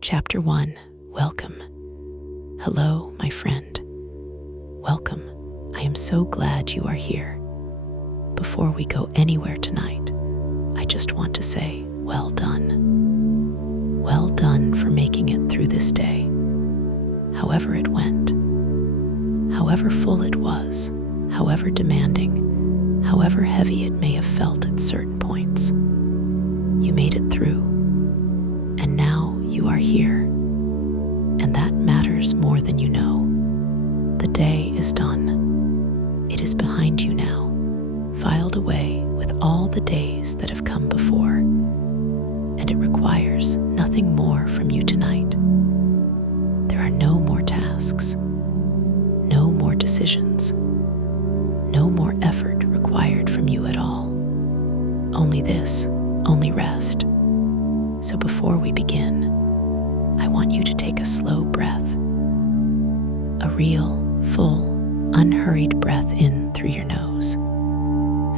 Chapter 1. Welcome. Hello, my friend. Welcome. I am so glad you are here. Before we go anywhere tonight, I just want to say, well done. Well done for making it through this day. However it went, however full it was, however demanding, however heavy it may have felt at certain points. You made it through, and now you are here, and that matters more than you know. The day is done. It is behind you now, filed away with all the days that have come before, and it requires nothing more from you tonight. There are no more tasks, no more decisions, no more effort required from you at all. Only this, only rest. So before we begin, I want you to take a slow breath, a real, full, unhurried breath in through your nose.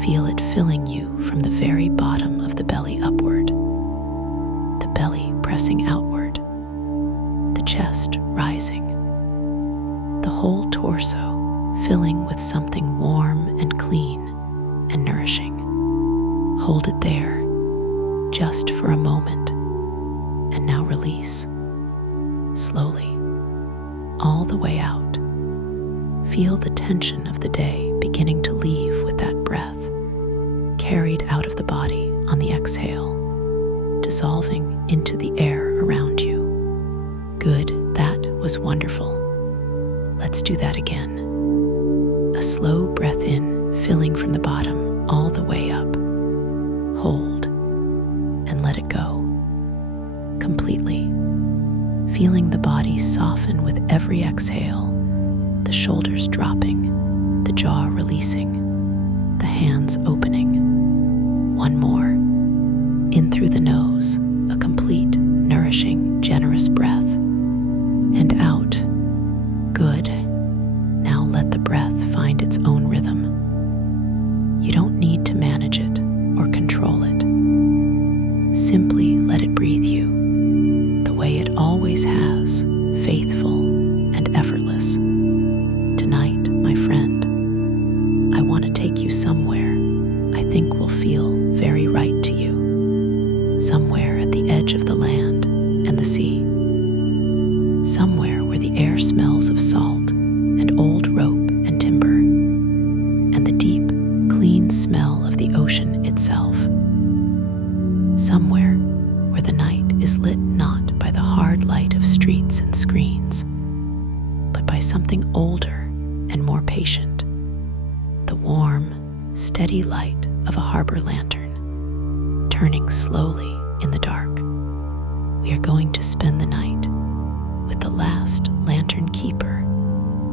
Feel it filling you from the very bottom of the belly upward, the belly pressing outward, the chest rising, the whole torso filling with something warm and clean and nourishing. Hold it there just for a moment, and now release slowly all the way out. Feel the tension of the day beginning to leave with that breath, carried out of the body on the exhale, dissolving into the air around you. Good, that was wonderful. Let's do that again. A slow breath in, filling from the bottom all the way up. Hold, and let it go completely, feeling the body soften with every exhale, the shoulders dropping, the jaw releasing, the hands opening. One more. In through the nose, a complete, nourishing, generous breath. And out. Good. Now let the breath find its own rhythm. You don't need to manage it or control it. Simply let it breathe you, the way it always has, faithful and effortless. Tonight, my friend, I want to take you somewhere I think will feel very right to you. Somewhere at the edge of the land and the sea. Somewhere where the air smells of salt and old rope and timber, and the deep, clean smell of the ocean itself. Somewhere where the night is lit not by the hard light of streets and screens, but by something older and more patient, the warm, steady light of a harbor lantern, turning slowly in the dark. We are going to spend the night with the last lantern keeper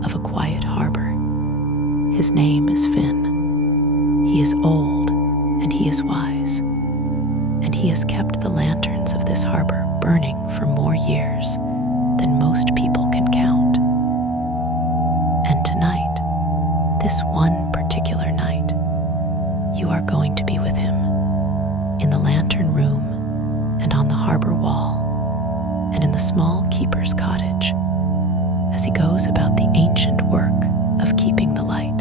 of a quiet harbor. His name is Finn. He is old and he is wise, and he has kept the lanterns of this harbor burning for more years than most people can count. And tonight, this one particular night, you are going to be with him in the lantern room and on the harbor wall and in the small keeper's cottage as he goes about the ancient work of keeping the light.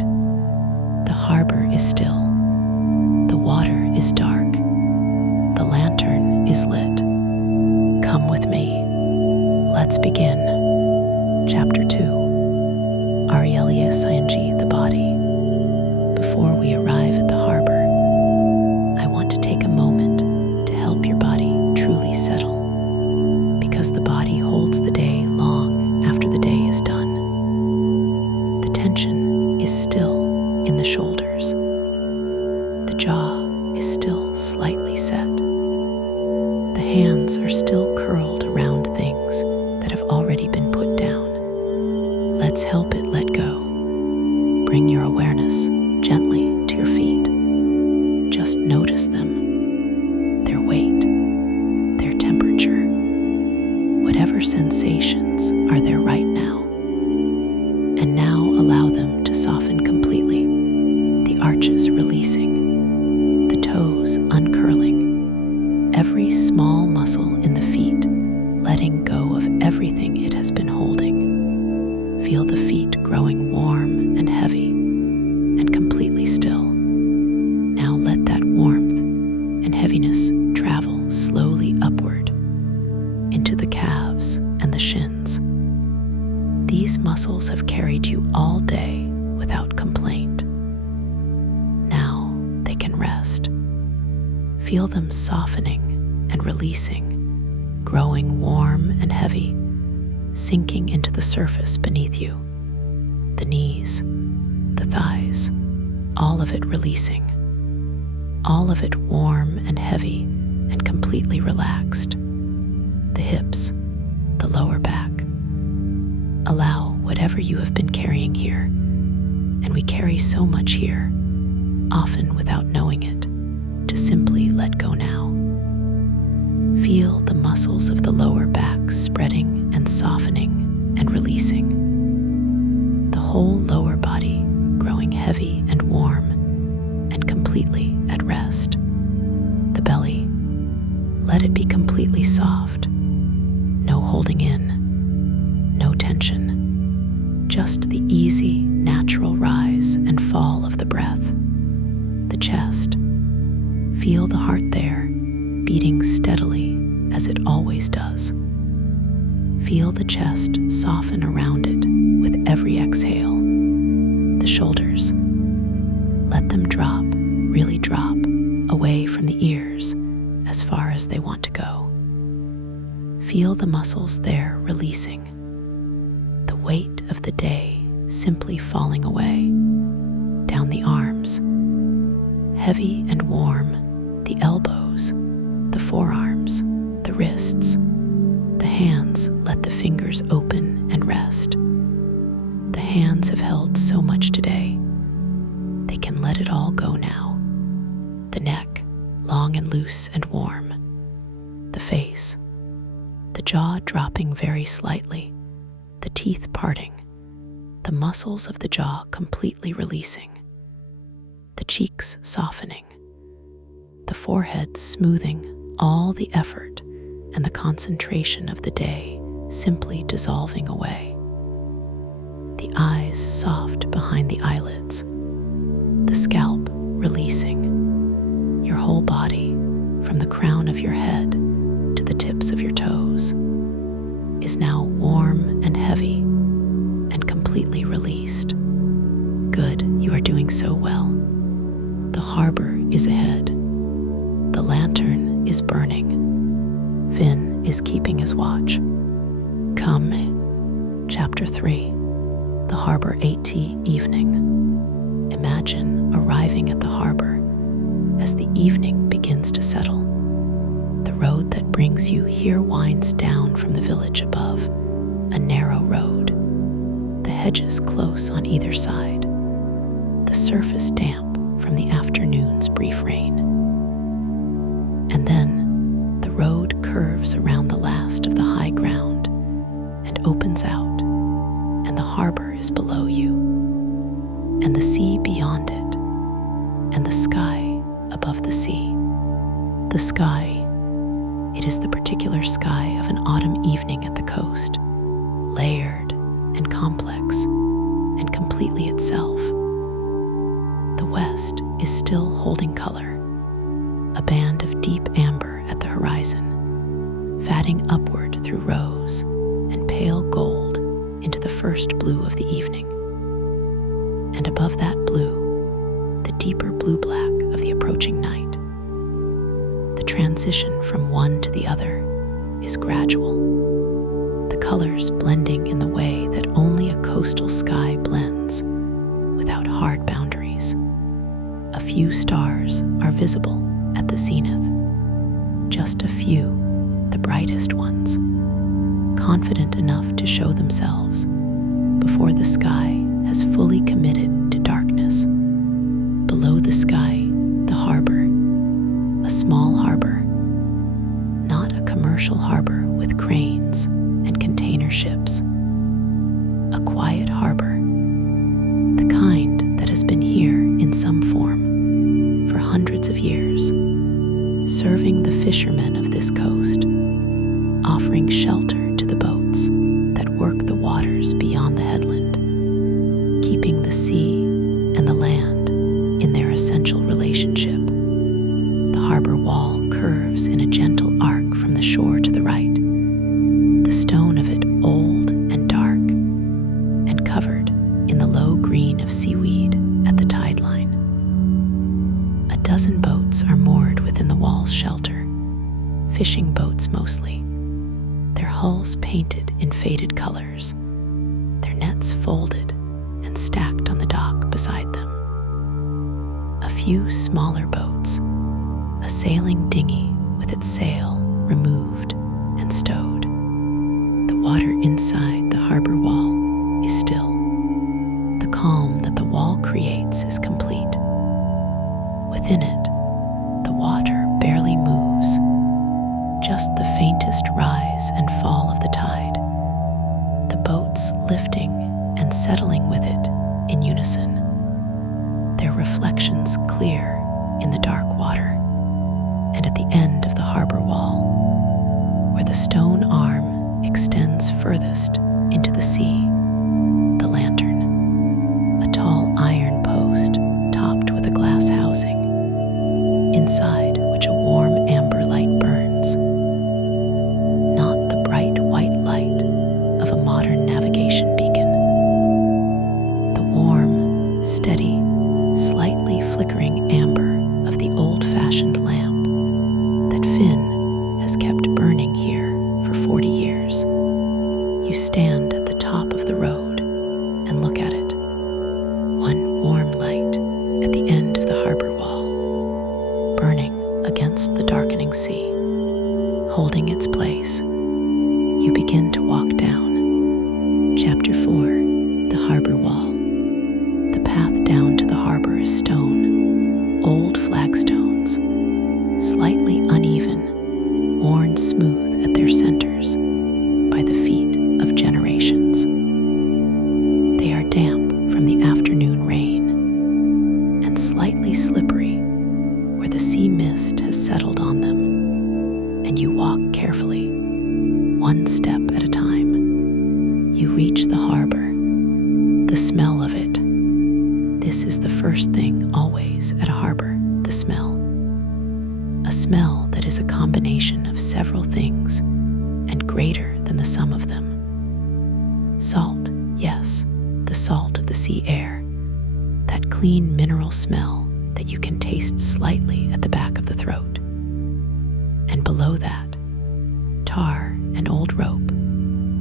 The harbor is still, the water is dark, the lantern is lit. Come with me. Let's begin. Chapter 2. RELAXation, the body. Before we arrive at the harbor, I want to take a moment to help your body truly settle, because the body holds the day long after the day is done. The tension is still in the shoulders. The jaw is still slightly set. The hands are still curled around things that have already been put down. Let's help it let go. Bring your awareness gently to your feet. Just notice them, their weight, their temperature, whatever sensations are there right now. And now allow them to soften completely, the arches releasing, the toes uncurling, every small muscle in the feet letting go of everything it has been holding. Feel the feet growing warm and heavy and completely still. Now let that warmth and heaviness travel slowly upward into the calves and the shins. These muscles have carried you all day without complaint. Now they can rest. Feel them softening and releasing, growing warm and heavy, sinking into the surface beneath you. The knees, the thighs, all of it releasing. All of it warm and heavy and completely relaxed. The hips, the lower back. Allow whatever you have been carrying here, and we carry so much here, often without knowing it, to simply let go now. Feel the muscles of the lower back spreading and softening and releasing. The whole lower body growing heavy and warm and completely at rest. The belly, let it be completely soft. No holding in, no tension. Just the easy, natural rise and fall of the breath. The chest, feel the heart there, beating steadily as it always does. Feel the chest soften around it with every exhale. The shoulders, let them drop, really drop, away from the ears as far as they want to go. Feel the muscles there releasing. The weight of the day simply falling away. Down the arms, heavy and warm, the elbows, the forearms, the wrists, the hands, let the fingers open and rest. The hands have held so much today. They can let it all go now. The neck, long and loose and warm. The face, the jaw dropping very slightly, the teeth parting, the muscles of the jaw completely releasing. The cheeks softening, the forehead smoothing, all the effort and the concentration of the day simply dissolving away. The eyes soft behind the eyelids, the scalp releasing. Your whole body, from the crown of your head to the tips of your toes, is now warm and heavy and completely released. Good, you are doing so well. The harbor is ahead. The lantern is burning. Finn is keeping his watch. Come, Chapter 3, the Harbor 80 Evening. Imagine arriving at the harbor as the evening begins to settle. The road that brings you here winds down from the village above, a narrow road. The hedges close on either side. The surface damp from the afternoon's brief rain. And then the road curves around the last of the high ground and opens out, and the harbor is below you, and the sea beyond it, and the sky above the sea. The sky, it is the particular sky of an autumn evening at the coast, layered and complex and completely itself. The west is still holding color, a band of deep amber at the horizon, fatting upward through rose and pale gold into the first blue of the evening. And above that blue, the deeper blue-black of the approaching night. The transition from one to the other is gradual, the colors blending in the way that only a coastal sky blends, without hard boundaries. A few stars are visible at the zenith, just a few, the brightest ones, confident enough to show themselves before the sky has fully committed to darkness. Below the sky, the harbor, a small harbor, not a commercial harbor with cranes and container ships, a quiet harbor, the kind that has been here in some form for hundreds of years, serving the fishermen of this coast, offering shelter to waters beyond the headland, keeping the sea and the land in their essential relationship. The harbor wall curves in a gentle arc from the shore to the right, the stone of it old and dark, and covered in the low green of seaweed at the tide line. A dozen boats are moored within the wall's shelter, fishing boats mostly, their hulls painted in faded colors, their nets folded and stacked on the dock beside them. A few smaller boats, a sailing dinghy with its sail removed and stowed. The water inside the harbor wall is still. The calm that the wall creates is complete. Within it, the water barely moves, just the faintest rise and fall of the tide, the boats lifting and settling with it in unison, their reflections clear in the dark water. And at the end of the harbor wall, where the stone arm extends furthest into the sea, the lantern, a tall iron post topped with a glass housing, inside which a warm amber light burns, not the bright white light of a modern navigation beacon. The warm, steady, slightly flickering amber of the old-fashioned lamp that Finn has kept burning here for 40 years. You stand at the top of the road and look at it, one warm light at the end of the harbor wall, burning against the darkening sea, holding its place. You begin to walk down. Chapter 4, The Harbor Wall. The path down to the harbor is stone, old flagstones, slightly uneven, worn smooth at their centers by the feet of generations. They are damp from the afternoon rain and slightly slippery where the sea mist has settled on them, and you walk carefully, one step at a time. You reach the harbor, the smell of it. This is the first thing always at a harbor, the smell. A smell that is a combination of several things and greater than the sum of them. Salt, yes, the salt of the sea air, that clean mineral smell that you can taste slightly at the back of the throat. And below that, tar and old rope,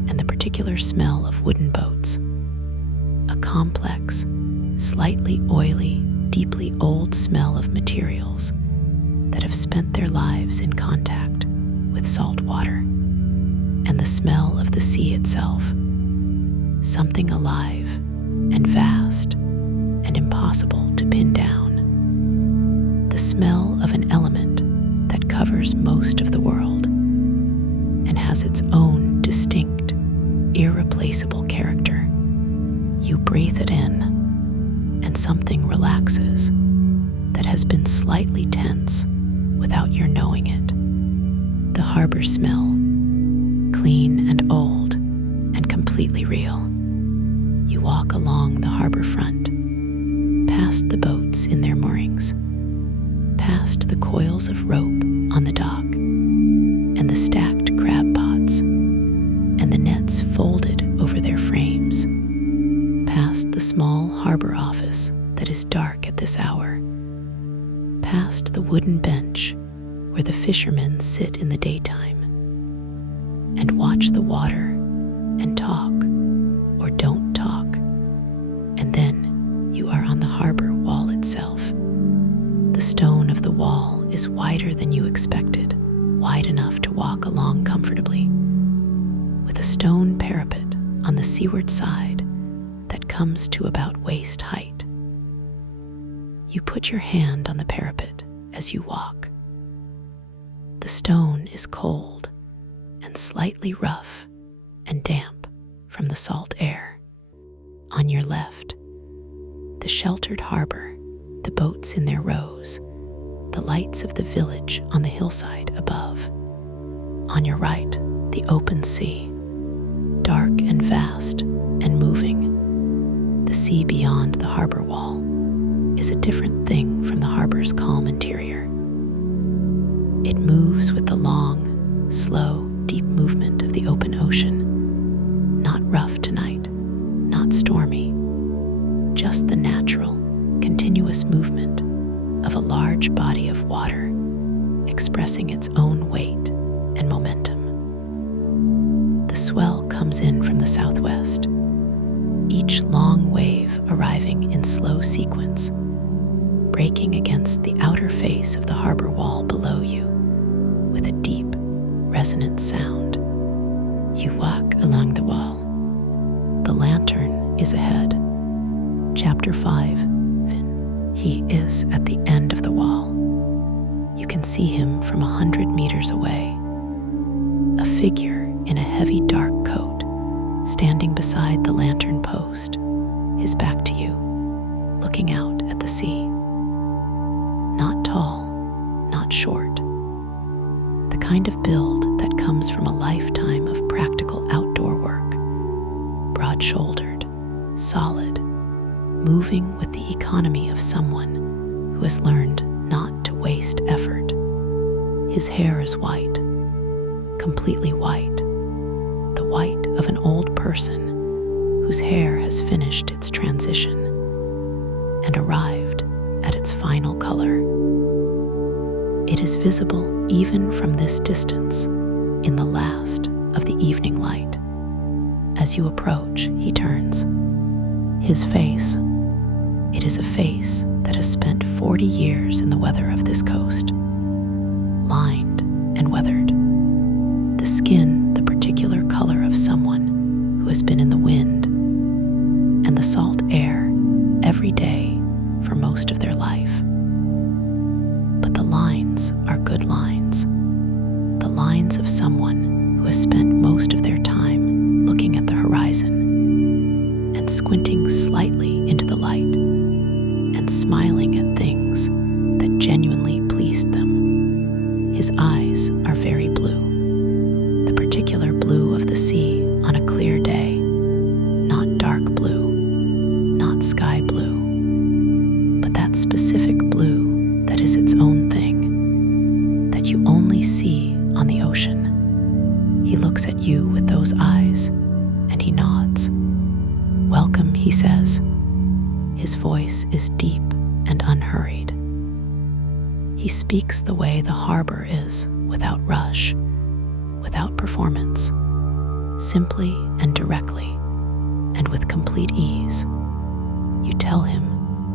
and the particular smell of wooden boats. A complex, slightly oily, deeply old smell of materials that have spent their lives in contact with salt water, and the smell of the sea itself, something alive and vast and impossible to pin down. The smell of an element that covers most of the world and has its own distinct, irreplaceable character. You breathe it in, and something relaxes that has been slightly tense without your knowing it. The harbor smell, clean and old and completely real. You walk along the harbor front, past the boats in their moorings, past the coils of rope on the dock, and the stacked crab pots, and the nets folded over their frames, past the small harbor office that is dark at this hour, past the wooden bench where the fishermen sit in the daytime and watch the water and talk or don't talk, and then you are on the harbor wall itself. The stone of the wall is wider than you expected, wide enough to walk along comfortably, with a stone parapet on the seaward side that comes to about waist height. You put your hand on the parapet as you walk. The stone is cold and slightly rough and damp from the salt air. On your left, the sheltered harbor, the boats in their rows, the lights of the village on the hillside above. On your right, the open sea, dark and vast and moving. The sea beyond the harbor wall is a different thing from the harbor's calm interior. It moves with the long, slow, deep movement of the open ocean. Not rough tonight, not stormy, just the natural, continuous movement of a large body of water expressing its own weight and momentum. The swell comes in from the southwest, each long wave arriving in slow sequence, breaking against the outer face of the harbor wall below you with a deep, resonant sound. You walk along the wall. The lantern is ahead. Chapter 5, Finn. He is at the end of the wall. You can see him from 100 meters away. A figure in a heavy dark coat, standing beside the lantern post, his back to you, looking out at the sea. Not tall, not short. The kind of build that comes from a lifetime of practical outdoor work. Broad-shouldered, solid, moving with the economy of someone who has learned not to waste effort. His hair is white, completely white, the white of an old person whose hair has finished its transition and arrived at its final color. It is visible even from this distance in the last of the evening light. As you approach, he turns. His face, it is a face that has spent 40 years in the weather of this coast, lined and weathered. The skin, the particular color of someone who has been in the wind and the salt air every day for most of their life. But the lines are good lines, the lines of someone who has spent most of their time looking at the horizon and squinting slightly into the light and smiling at things that genuinely pleased them. His eyes are very blue, the particular blue of the sea on a clear day, not dark blue, not sky blue, but that specific blue that is its own thing, that you only see on the ocean. He looks at you with those eyes, and he nods. "Welcome," he says. His voice is deep and unhurried. He speaks the way the harbor is, without rush, without performance, simply and directly, and with complete ease. You tell him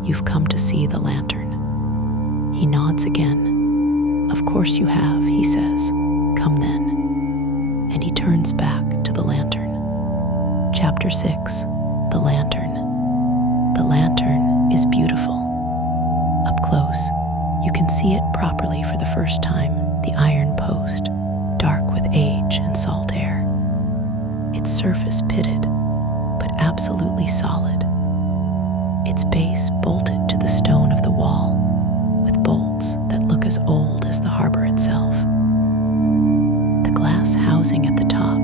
you've come to see the lantern. He nods again. "Of course you have," he says. "Come then." And he turns back to the lantern. Chapter 6, The Lantern. The lantern is beautiful. Up close, you can see it properly for the first time, the iron post, dark with age and salt air. Its surface pitted, but absolutely solid. Its base bolted to the stone of the wall, with bolts that look as old as the harbor itself. The glass housing at the top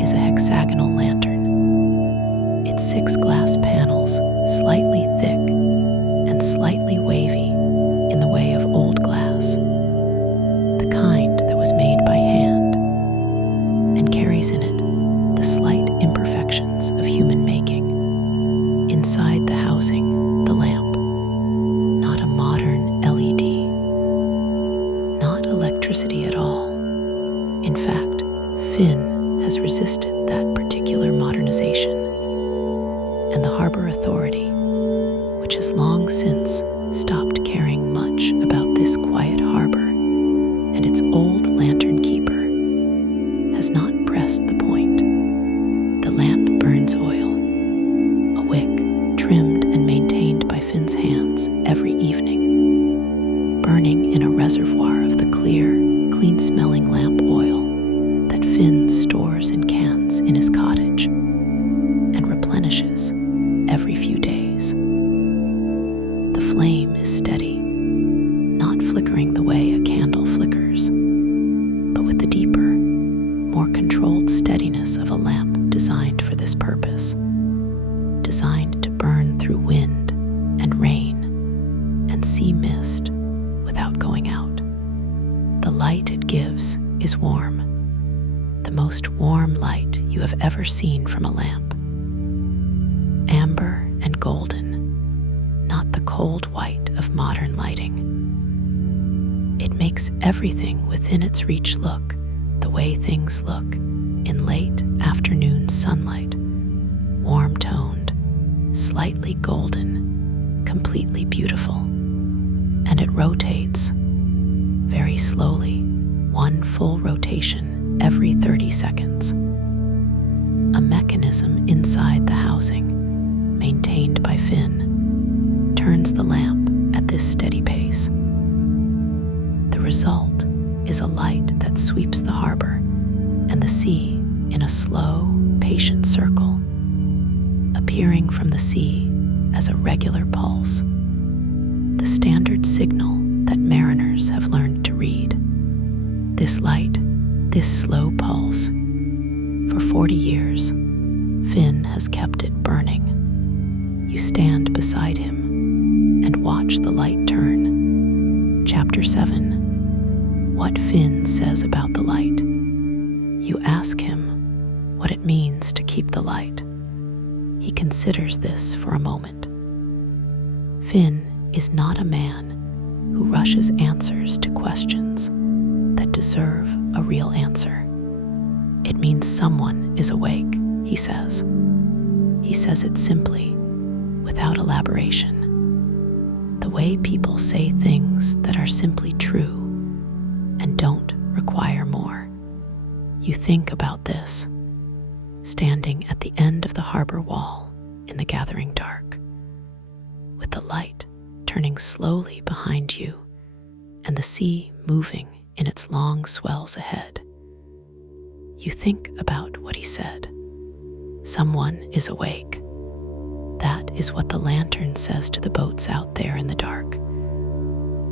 is a hexagonal lantern. Its 6 glass panels, slightly thick and slightly wavy in the way of old glass, the kind that was made by hand and carries in it the slight imperfections of human making. Inside the housing, the lamp, not a modern LED, not electricity at all. In fact, Finn has resisted that particular modernization, and the Harbor Authority, which has long since stopped caring much about this quiet harbor and its old lantern keeper, has not pressed the point. The lamp burns oil, a wick trimmed and maintained by Finn's hands every evening, burning in a reservoir of the clear, clean-smelling lamp oil that Finn stores in cans in his cottage and replenishes every few days. The flame is steady, not flickering the way a candle flickers, but with the deeper, more controlled steadiness of a lamp lamp designed for this purpose, designed to burn through wind and rain and sea mist without going out. The light it gives is warm, the most warm light you have ever seen from a lamp. Amber and golden, not the cold white of modern lighting. It makes everything within its reach look the way things look in late afternoon sunlight, warm-toned, slightly golden, completely beautiful. And it rotates, very slowly, one full rotation every 30 seconds. A mechanism inside the housing, maintained by Finn, turns the lamp at this steady pace. The result is a light that sweeps the harbor and the sea in a slow, patient circle, appearing from the sea as a regular pulse, the standard signal that mariners have learned to read. This light, this slow pulse, for 40 years, Finn has kept it burning. You stand beside him and watch the light turn. Chapter 7. What Finn says about the light. You ask him what it means to keep the light. He considers this for a moment. Finn is not a man who rushes answers to questions that deserve a real answer. It means someone is awake, he says. He says it simply, without elaboration. The way people say things that are simply true and don't require more. You think about this, standing at the end of the harbor wall in the gathering dark, with the light turning slowly behind you and the sea moving in its long swells ahead. You think about what he said. Someone is awake. That is what the lantern says to the boats out there in the dark.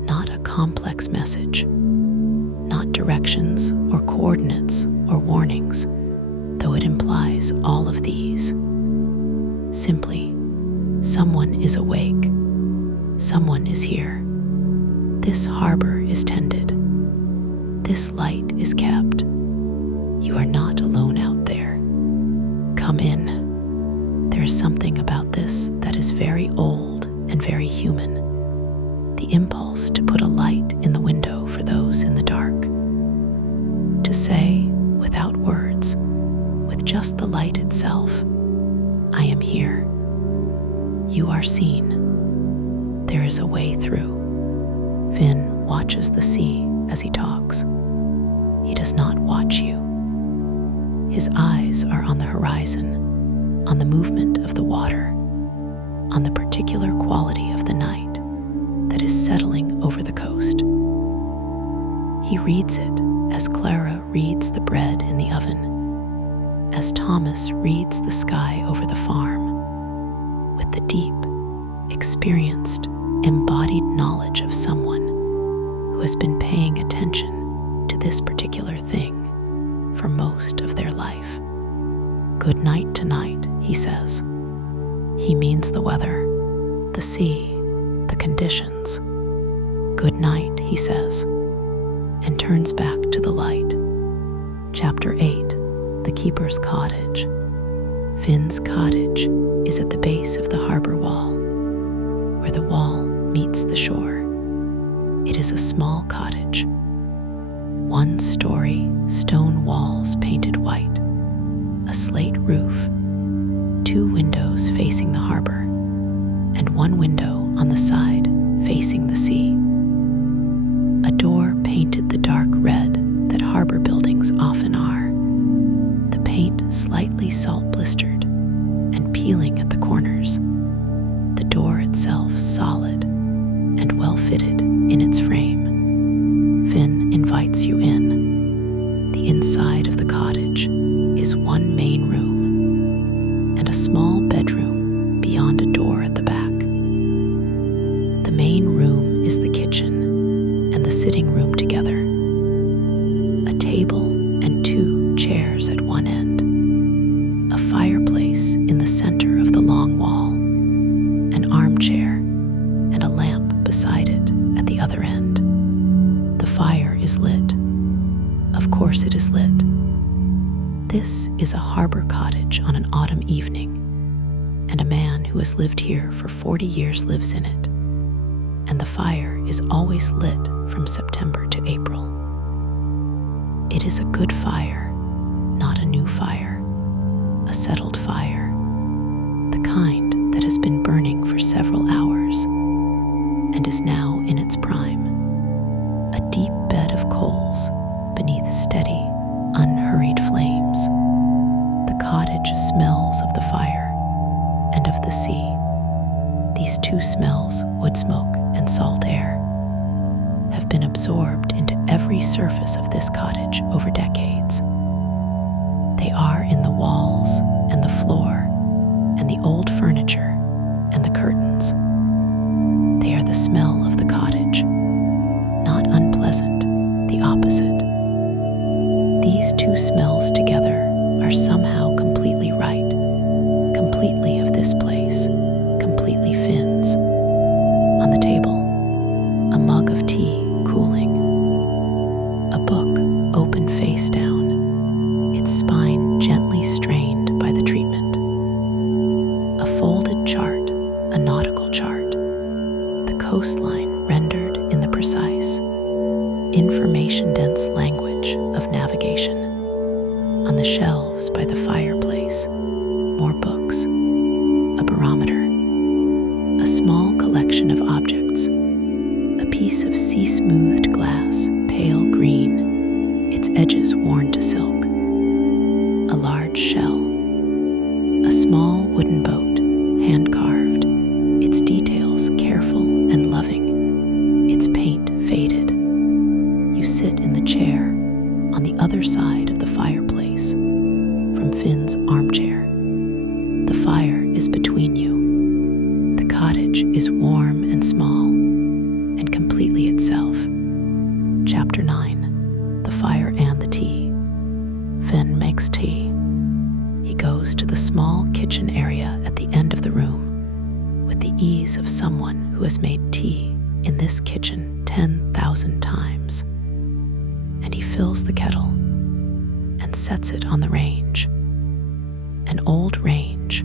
Not a complex message, not directions or coordinates or warnings, though it implies all of these. Simply, someone is awake. Someone is here. This harbor is tended. This light is kept. You are not alone out there. Come in. There is something about this that is very old and very human. The impulse to put a light in the window for those in the dark. To say, without words, with just the light itself, I am here. You are seen. There is a way through. Finn watches the sea as he talks. He does not watch you. His eyes are on the horizon, on the movement of the water, on the particular quality of the night that is settling over the coast. He reads it as Clara reads the bread in the oven, as Thomas reads the sky over the farm, with the deep, experienced, embodied knowledge of someone who has been paying attention to this particular thing for most of their life. Good night tonight, he says. He means the weather, the sea, the conditions. Good night, he says, and turns back to the light. Chapter 8, The Keeper's Cottage. Finn's cottage is at the base of the harbor wall, where the wall meets the shore. It is a small cottage. One-story stone walls painted white, a slate roof, 2 windows facing the harbor, and 1 window on the side facing the sea. A door painted the dark red that harbor buildings often are, the paint slightly salt-blistered and peeling at the corners, the door itself solid and well-fitted in its frame. Finn invites you in. The inside of the cottage is 1 main room and a small bedroom beyond a door at the back. The main room is the kitchen and the sitting room together. A table and 2 chairs at one end, This is a harbor cottage on an autumn evening, and a man who has lived here for 40 years lives in it, and the fire is always lit from September to April. It is a good fire, not a new fire, a settled fire, the kind that has been burning for several hours and is now in its prime. A deep bed of coals beneath steady, unhurried flames. The cottage smells of the fire and of the sea. These two smells, wood smoke and salt air, have been absorbed into every surface of this cottage over decades. They are in the walls and the floor and the old furniture and the curtains. They are the smell of the cottage, not unpleasant, the opposite. These two smells together are somehow completely right, completely of this place, completely Finn's. On the table, a mug of tea cooling, a book open face down, its spine gently strained by the treatment, a folded chart, a nautical chart, the coastline rendered in the precise, information-dense language of navigation. On the shelves by the fireplace, more books, a barometer, a small collection of objects, a piece of sea-smoothed glass, pale green, its edges worn to silk, a large shell, a small wooden boat, hand-carved, its details careful and loving, its paint faded. You sit in the chair on the other side of the fireplace, from Finn's armchair. The fire is between you. The cottage is warm and small, and completely itself. Chapter 9. The Fire and the Tea. Finn makes tea. He goes to the small kitchen area at the end of the room with the ease of someone who has made tea in this kitchen 10,000 times. And he fills the kettle and sets it on the range. An old range,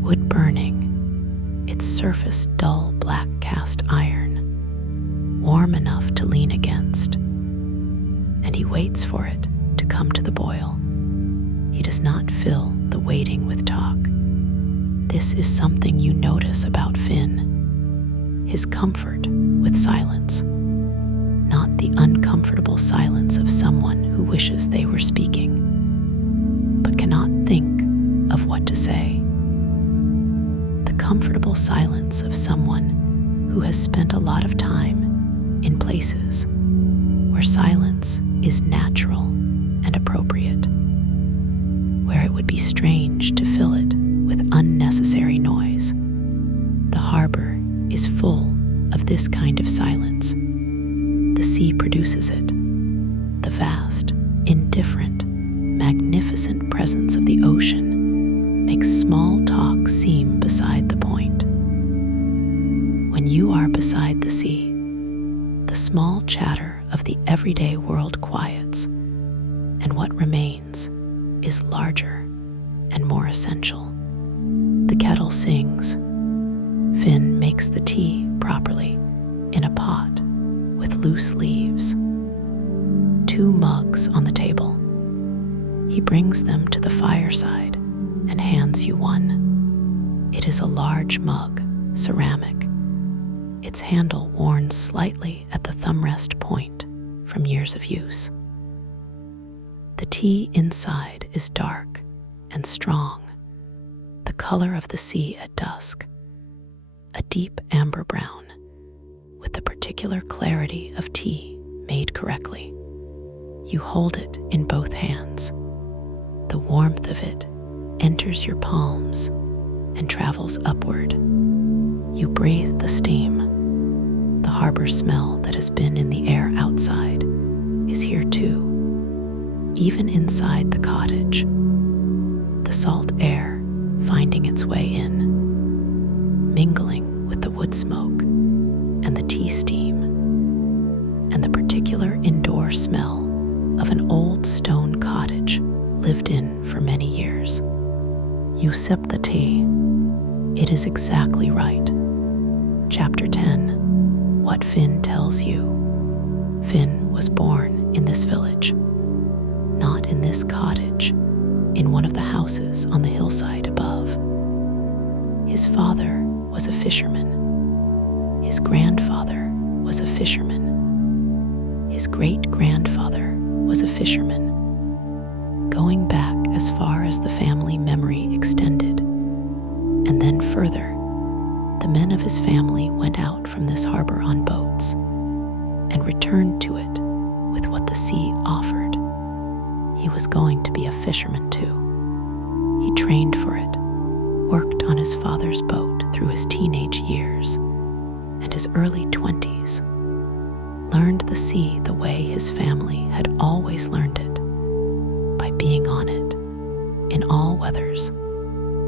wood burning, its surface dull black cast iron, warm enough to lean against. And he waits for it to come to the boil. He does not fill the waiting with talk. This is something you notice about Finn, his comfort with silence. Not the uncomfortable silence of someone who wishes they were speaking, but cannot think of what to say. The comfortable silence of someone who has spent a lot of time in places where silence is natural and appropriate, where it would be strange to fill it with unnecessary noise. The harbor is full of this kind of silence. The sea produces it. The vast, indifferent, magnificent presence of the ocean makes small talk seem beside the point. When you are beside the sea, the small chatter of the everyday world quiets, and what remains is larger and more essential. The kettle sings. Finn makes the tea properly in a pot with loose leaves. 2 mugs on the table. He brings them to the fireside and hands you one. It is a large mug, ceramic, its handle worn slightly at the thumbrest point from years of use. The tea inside is dark and strong, the color of the sea at dusk, a deep amber brown, with the particular clarity of tea made correctly. You hold it in both hands. The warmth of it enters your palms and travels upward. You breathe the steam. The harbor smell that has been in the air outside is here too. Even inside the cottage, the salt air finding its way in, mingling with the wood smoke and the tea steam, and the particular indoor smell of an old stone cottage lived lived in for many years. You sip the tea. It is exactly right. Chapter 10. What Finn Tells You. Finn was born in this village, not in this cottage, in one of the houses on the hillside above. His father was a fisherman. His grandfather was a fisherman. His great-grandfather was a fisherman. Going back as far as the family memory extended, and then further, the men of his family went out from this harbor on boats and returned to it with what the sea offered. He was going to be a fisherman too. He trained for it, worked on his father's boat through his teenage years and his early 20s, learned the sea the way his family had always learned it, by being on it, in all weathers,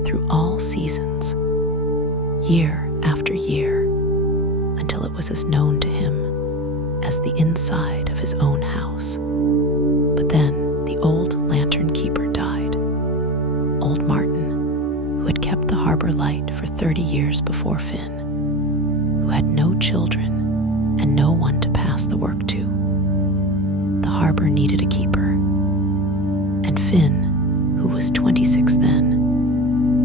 through all seasons, year after year, until it was as known to him as the inside of his own house. But then the old lantern keeper died. Old Martin, who had kept the harbor light for 30 years before Finn, who had no children and no one to pass the work to. The harbor needed a keeper. And Finn, who was 26 then,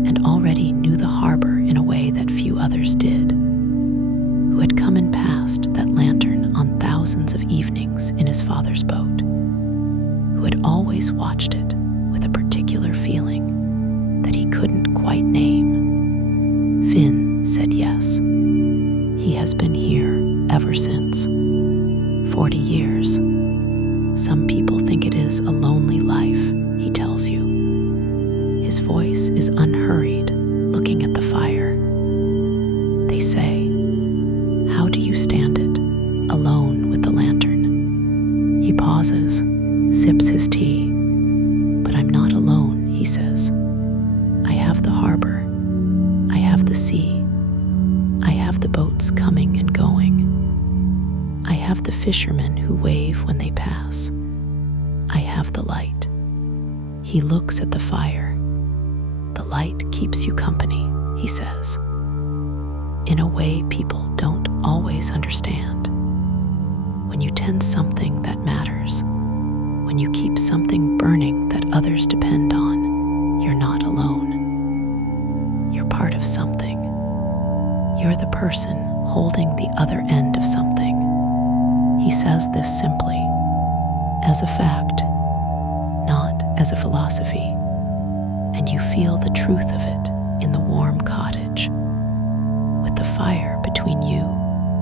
and already knew the harbor in a way that few others did, who had come and passed that lantern on thousands of evenings in his father's boat, who had always watched it with a particular feeling that he couldn't quite name, Finn said yes. He has been here ever since. 40 years. Some people think it is a lonely life, he tells you. His voice is unhurried, looking at the fire. They say, "How do you stand it, alone with the lantern?" He pauses, sips his tea. "But I'm not alone," he says. "I have the harbor. I have the sea. I have the boats coming and going. I have the fishermen who wave when they pass. I have the light." He looks at the fire. "The light keeps you company," he says, in a way people don't always understand. When you tend something that matters, when you keep something burning that others depend on, you're not alone. You're part of something. You're the person holding the other end of something. He says this simply, as a fact, not as a philosophy, and you feel the truth of it in the warm cottage, with the fire between you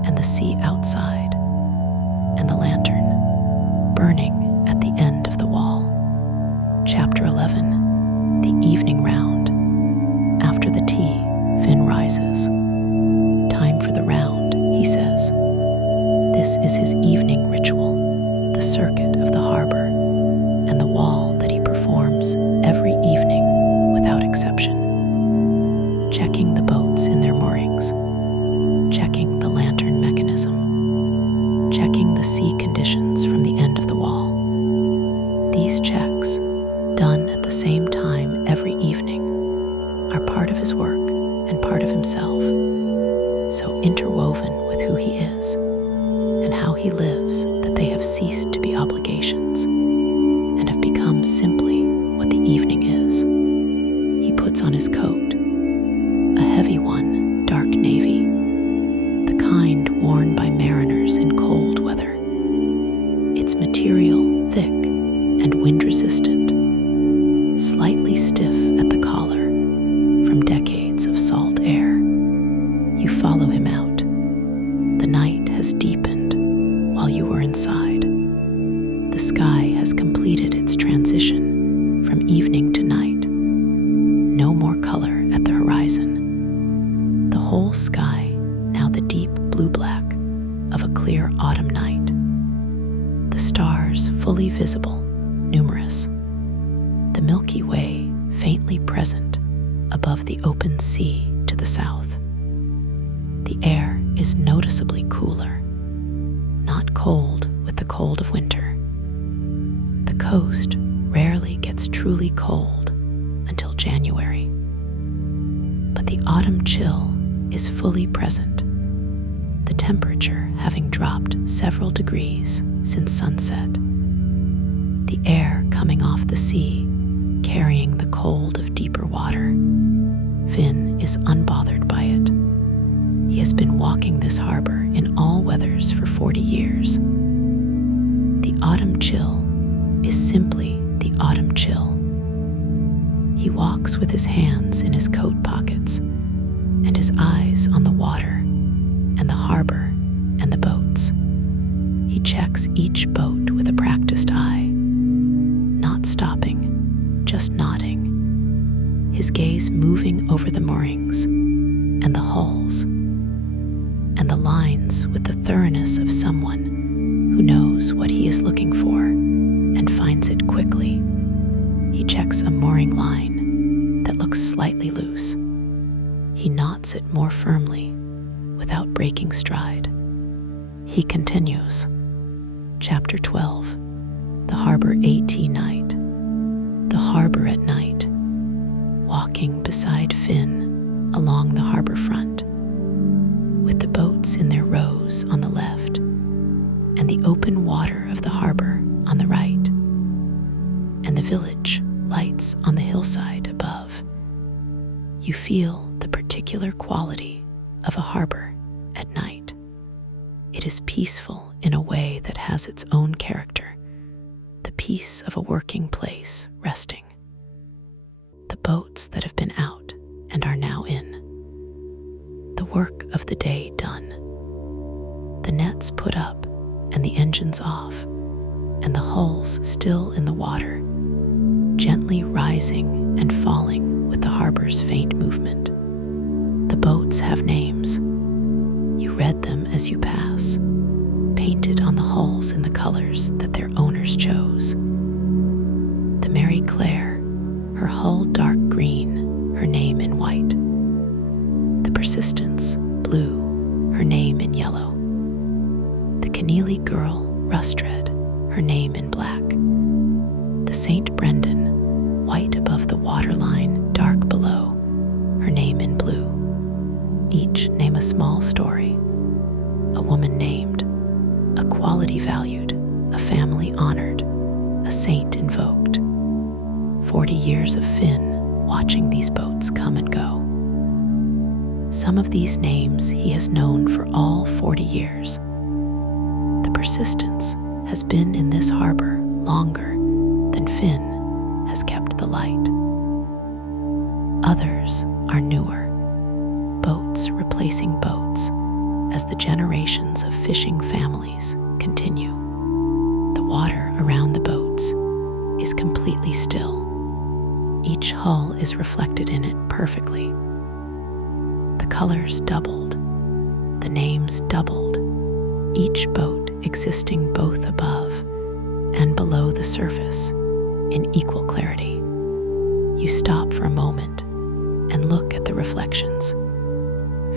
and the sea outside, and the lantern burning at the end of the wall. Chapter 11. The Evening Round. After the tea, Finn rises. "Time for the round," he says. This is his evening ritual, the circuit of the harbor, and the wall that he performs every evening without exception. Checking the boats in their moorings, checking the lantern mechanism, checking the sea conditions from the end of the wall. These checks, done at the same time every evening, are part of his work and part of himself, so interwoven with who he is and how he lives that they have ceased to be obligations and have become simply what the evening is. He puts on his coat, a heavy one, dark navy, the kind worn by mariners in cold weather. Its material thick and wind-resistant, slightly stiff at the collar from decades of salt air. You follow him out. The night has deepened while you were inside. The sky has completed its transition from evening to night. No more color at the horizon. The whole sky now the deep blue-black of a clear autumn night. The stars fully visible, numerous. The Milky Way faintly present above the open sea to the south. The air is noticeably cooler, not cold with the cold of winter. The coast rarely gets truly cold until January. But the autumn chill is fully present, the temperature having dropped several degrees since sunset. The air coming off the sea, carrying the cold of deeper water. Finn is unbothered by it. He has been walking this harbor in all weathers for 40 years. The autumn chill is simply the autumn chill. He walks with his hands in his coat pockets and his eyes on the water and the harbor and the boats. He checks each boat with a practiced eye, not stopping, just nodding, his gaze moving over the moorings and the hulls and the lines with the thoroughness of someone who knows what he is looking for and finds it quickly. He checks a mooring line that looks slightly loose. He knots it more firmly without breaking stride. He continues. Chapter 12. The Harbor AT Night. The harbor at night. Walking beside Finn along the harbor front, with the boats in their rows on the left and the open water of the harbor on the right, and the village lights on the hillside above. You feel the particular quality of a harbor at night. It is peaceful in a way that has its own character, the peace of a working place resting. The boats that have been out and are now in. The work of the day done. The nets put up and the engines off, and the hulls still in the water, gently rising and falling with the harbor's faint movement. The boats have names. You read them as you pass, painted on the hulls in the colors that their owners chose. The Mary Claire, her hull dark green, her name in white. The Persistence, blue, her name in yellow. The Keneally Girl, rust red, her name in black. The St. Brendan, white above the waterline, dark below, her name in blue. Each name a small story, a woman named, a quality valued, a family honored, a saint invoked. 40 years of Finn watching these boats come and go. Some of these names he has known for all 40 years. The Persistence has been in this harbor longer than Finn has kept the light. Others are newer, boats replacing boats as the generations of fishing families continue. The water around the boats is completely still. Each hull is reflected in it perfectly. The colors doubled, the names doubled, each boat existing both above and below the surface in equal clarity. You stop for a moment and look at the reflections.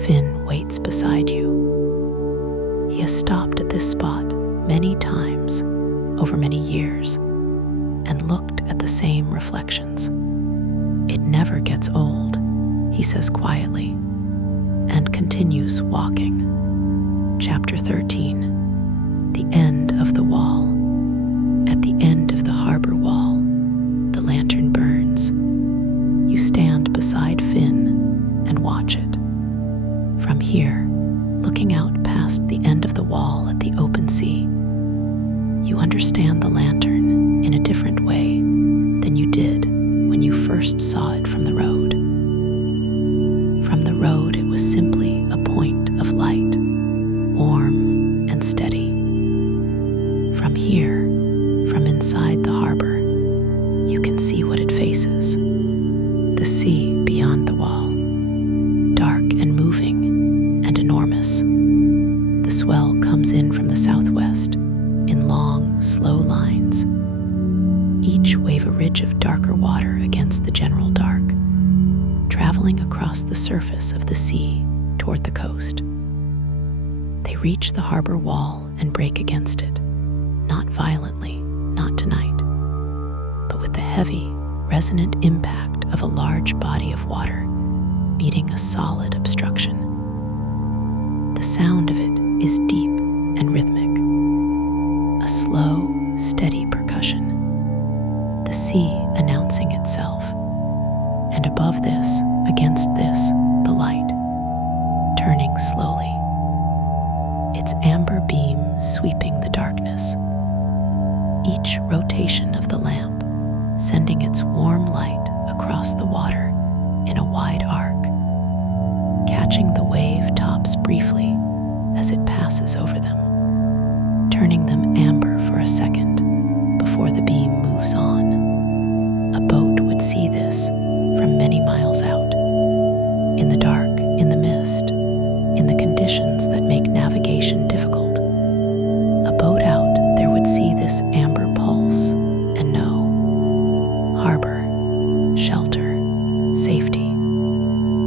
Finn waits beside you. He has stopped at this spot many times over many years and looked at the same reflections. It never gets old, he says quietly, and continues walking. Chapter 13. The End of the Wall. At the end of the harbor wall, the lantern burns. You stand beside Finn and watch it. From here, looking out past the end of the wall at the open sea, you understand the lantern in a different way than you did when you first saw it from the road. From the road, it was simply a point of light, warm and steady. From here, from inside the harbor, you can see what it faces. The sea beyond the wall, dark and moving and enormous. The swell comes in from the southwest in long, slow lines. Each wave a ridge of darker water against the general dark, traveling across the surface of the sea toward the coast. They reach the harbor wall and break against it, not violently, not tonight, but with heavy, resonant impact of a large body of water meeting a solid obstruction. The sound of it is deep and rhythmic, a slow, steady percussion, the sea announcing itself, and above this, against this, the light, turning slowly, its amber beam sweeping the darkness, each rotation of the lamp sending its warm light across the water in a wide arc, catching the wave tops briefly as it passes over them, turning them amber for a second before the beam moves on. A boat would see this from many miles out, in the dark, in the mist, in the conditions that make navigation difficult. A boat out there would see this amber pulse and know: harbor, shelter, safety.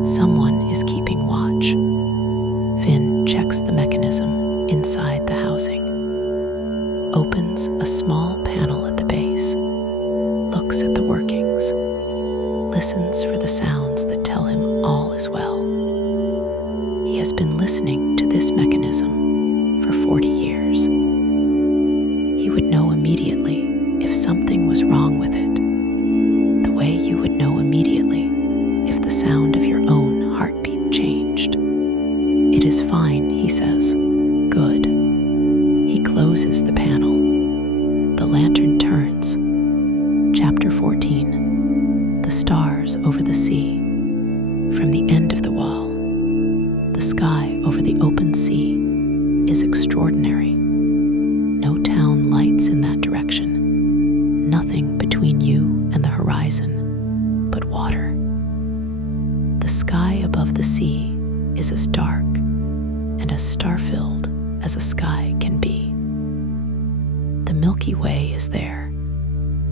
Someone is keeping watch. Finn checks the mechanism inside the housing, opens a small panel at the base, looks at the workings, listens for the sounds that tell him all is well. He has been listening to this mechanism for 40 years. He would know immediately if something was wrong with it, the way you would know immediately if the sound of your own heartbeat changed. It is fine, he says. Good. He closes the panel. The lantern turns. Chapter 14. The stars over the sea. From the end of the wall, the sky over the open sea is extraordinary. No town lights in that direction. Nothing between you and the horizon but water. The sky above the sea is as dark and as star-filled as a sky can be. The Milky Way is there,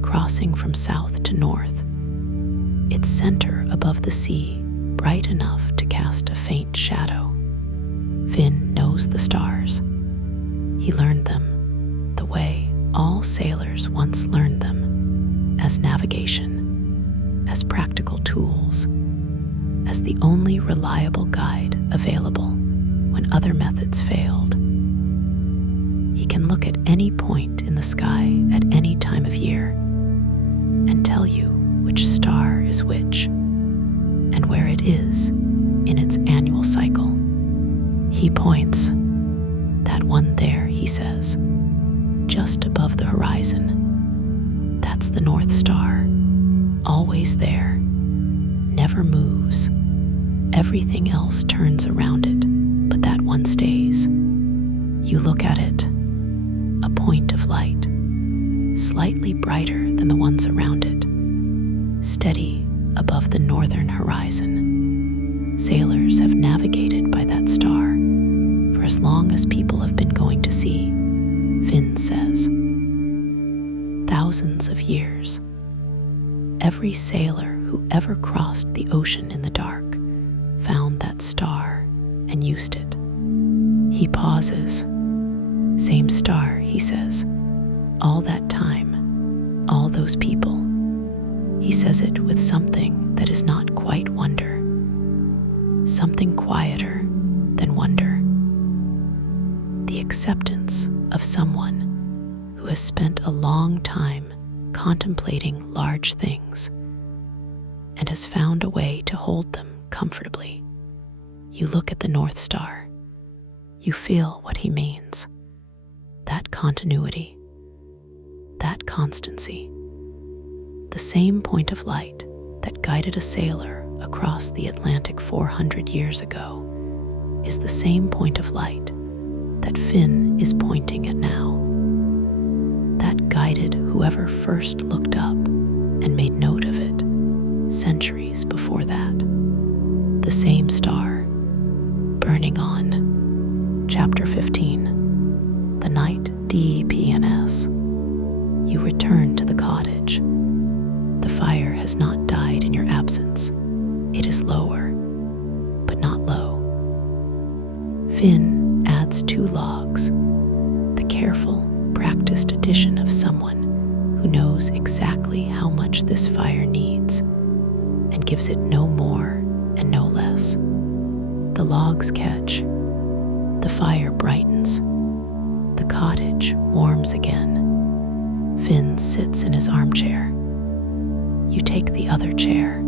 crossing from south to north, its center above the sea bright enough to cast a faint shadow. Finn knows the stars. He learned them the way all sailors once learned them, as navigation, as practical tools, as the only reliable guide available when other methods failed. He can look at any point in the sky at any time of year and tell you which star is which and where it is in its annual cycle. He points. That one there, he says, just above the horizon. That's the North Star, always there, never moves. Everything else turns around it, but that one stays. You look at it, a point of light, slightly brighter than the ones around it, steady above the northern horizon. Sailors have navigated by that star for as long as people have been going to sea, Finn says. Thousands of years. Every sailor who ever crossed the ocean in the dark found that star and used it. He pauses. Same star, he says. All that time, all those people. He says it with something that is not quite wonder. Something quieter than wonder. The acceptance of someone who has spent a long time contemplating large things and has found a way to hold them comfortably. You look at the North Star. You feel what he means. That continuity, that constancy. The same point of light that guided a sailor across the Atlantic 400 years ago is the same point of light that Finn is pointing at now. That guided whoever first looked up and made note of it centuries before that. The same star, burning on. Chapter 15. The night DEPNS. You return to the cottage. The fire has not died in your absence. It is lower, but not low. Finn adds 2 logs, the careful, practiced addition of someone who knows exactly how much this fire needs and gives it no more and no less. The logs catch, the fire brightens, the cottage warms again. Finn sits in his armchair. You take the other chair.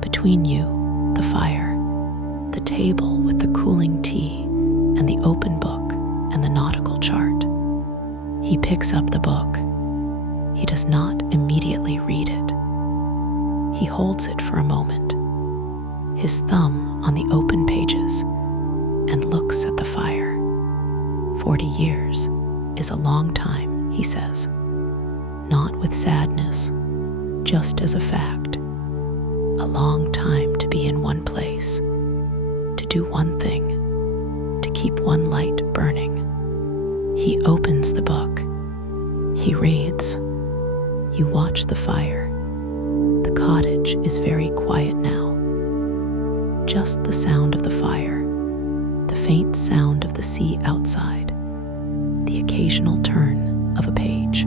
Between you, the fire, the table with the cooling tea, and the open book and the nautical chart. He picks up the book. He does not immediately read it. He holds it for a moment, his thumb on the open pages, and looks at the fire. 40 years is a long time, he says, not with sadness, just as a fact. A long time to be in one place, to do one thing, to keep one light burning. He opens the book. He reads. You watch the fire. The cottage is very quiet now. Just the sound of the fire, the faint sound of the sea outside, the occasional turn of a page.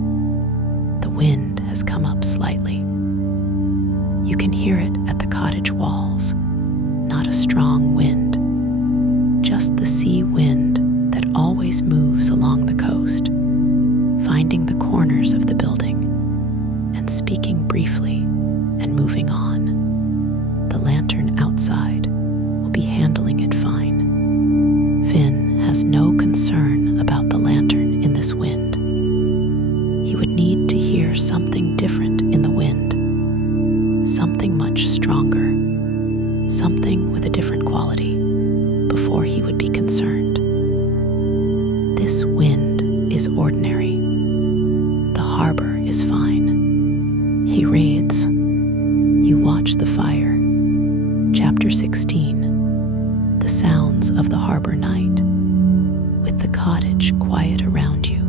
The wind has come up slightly. You can hear it at the cottage walls, not a strong wind, just the sea wind that always moves along the coast, finding the corners of the building and speaking briefly and moving on. The lantern outside will be handling it fine. Finn has no concern about the lantern in this wind. He would need to hear something different in the wind, something much stronger, something with a different quality, before he would be concerned. This wind is ordinary. The harbor is fine. He reads. You watch the fire. Chapter 16. The sounds of the harbor night. With the cottage quiet around you,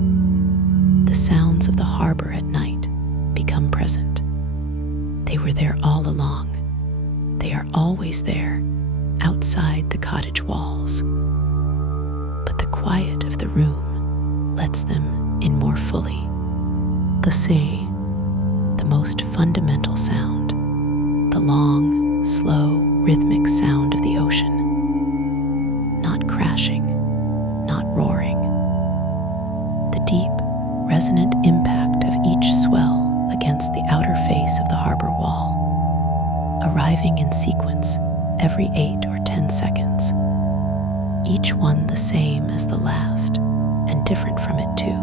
the sounds of the harbor at night become present. They were there all along. They are always there, outside the cottage walls. But the quiet of the room lets them in more fully. The sea, the most fundamental sound, the long, slow, rhythmic sound of the ocean. Not crashing, not roaring. The deep, resonant impact of each swell against the outer face of the harbor wall, arriving in sequence every 8 or 10 seconds. Each one the same as the last, and different from it too.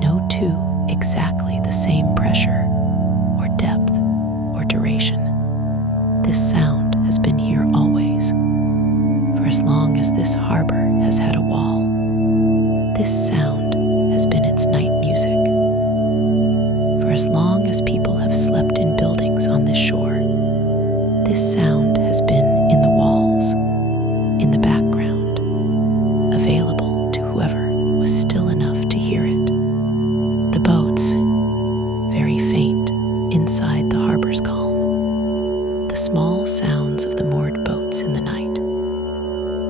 No two exactly the same pressure, or depth, or duration. This sound has been here always, for as long as this harbor has had a wall. This sound has been its night music. For as long as people have slept in buildings on this shore, this sound has been in the walls, in the background, available to whoever was still enough to hear it. The boats, very faint inside the harbor's calm. The small sounds of the moored boats in the night.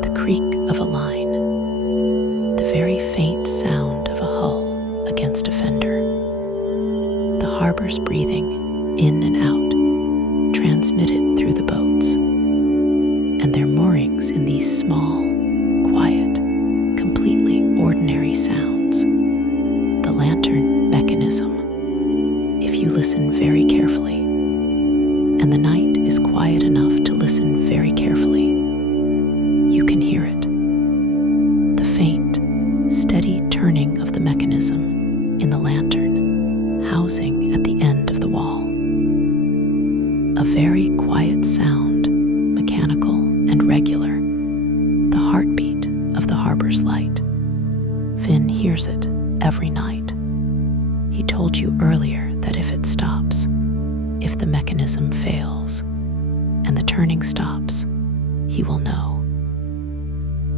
The creak of a line. The very faint sound of a hull against a fender. The harbor's breathing in and out, transmitted through the boats. And their moorings in these small, quiet, completely ordinary sounds. The lantern mechanism, if you listen very carefully, and the night is quiet enough to listen very carefully, you can hear it. The faint, steady turning of the mechanism in the lantern, housing at the end of the wall. A very quiet sound, mechanical and regular, the heartbeat of the harbor's light. Finn hears it every night. He told you earlier that if it stops, if the mechanism fails, and the turning stops, he will know.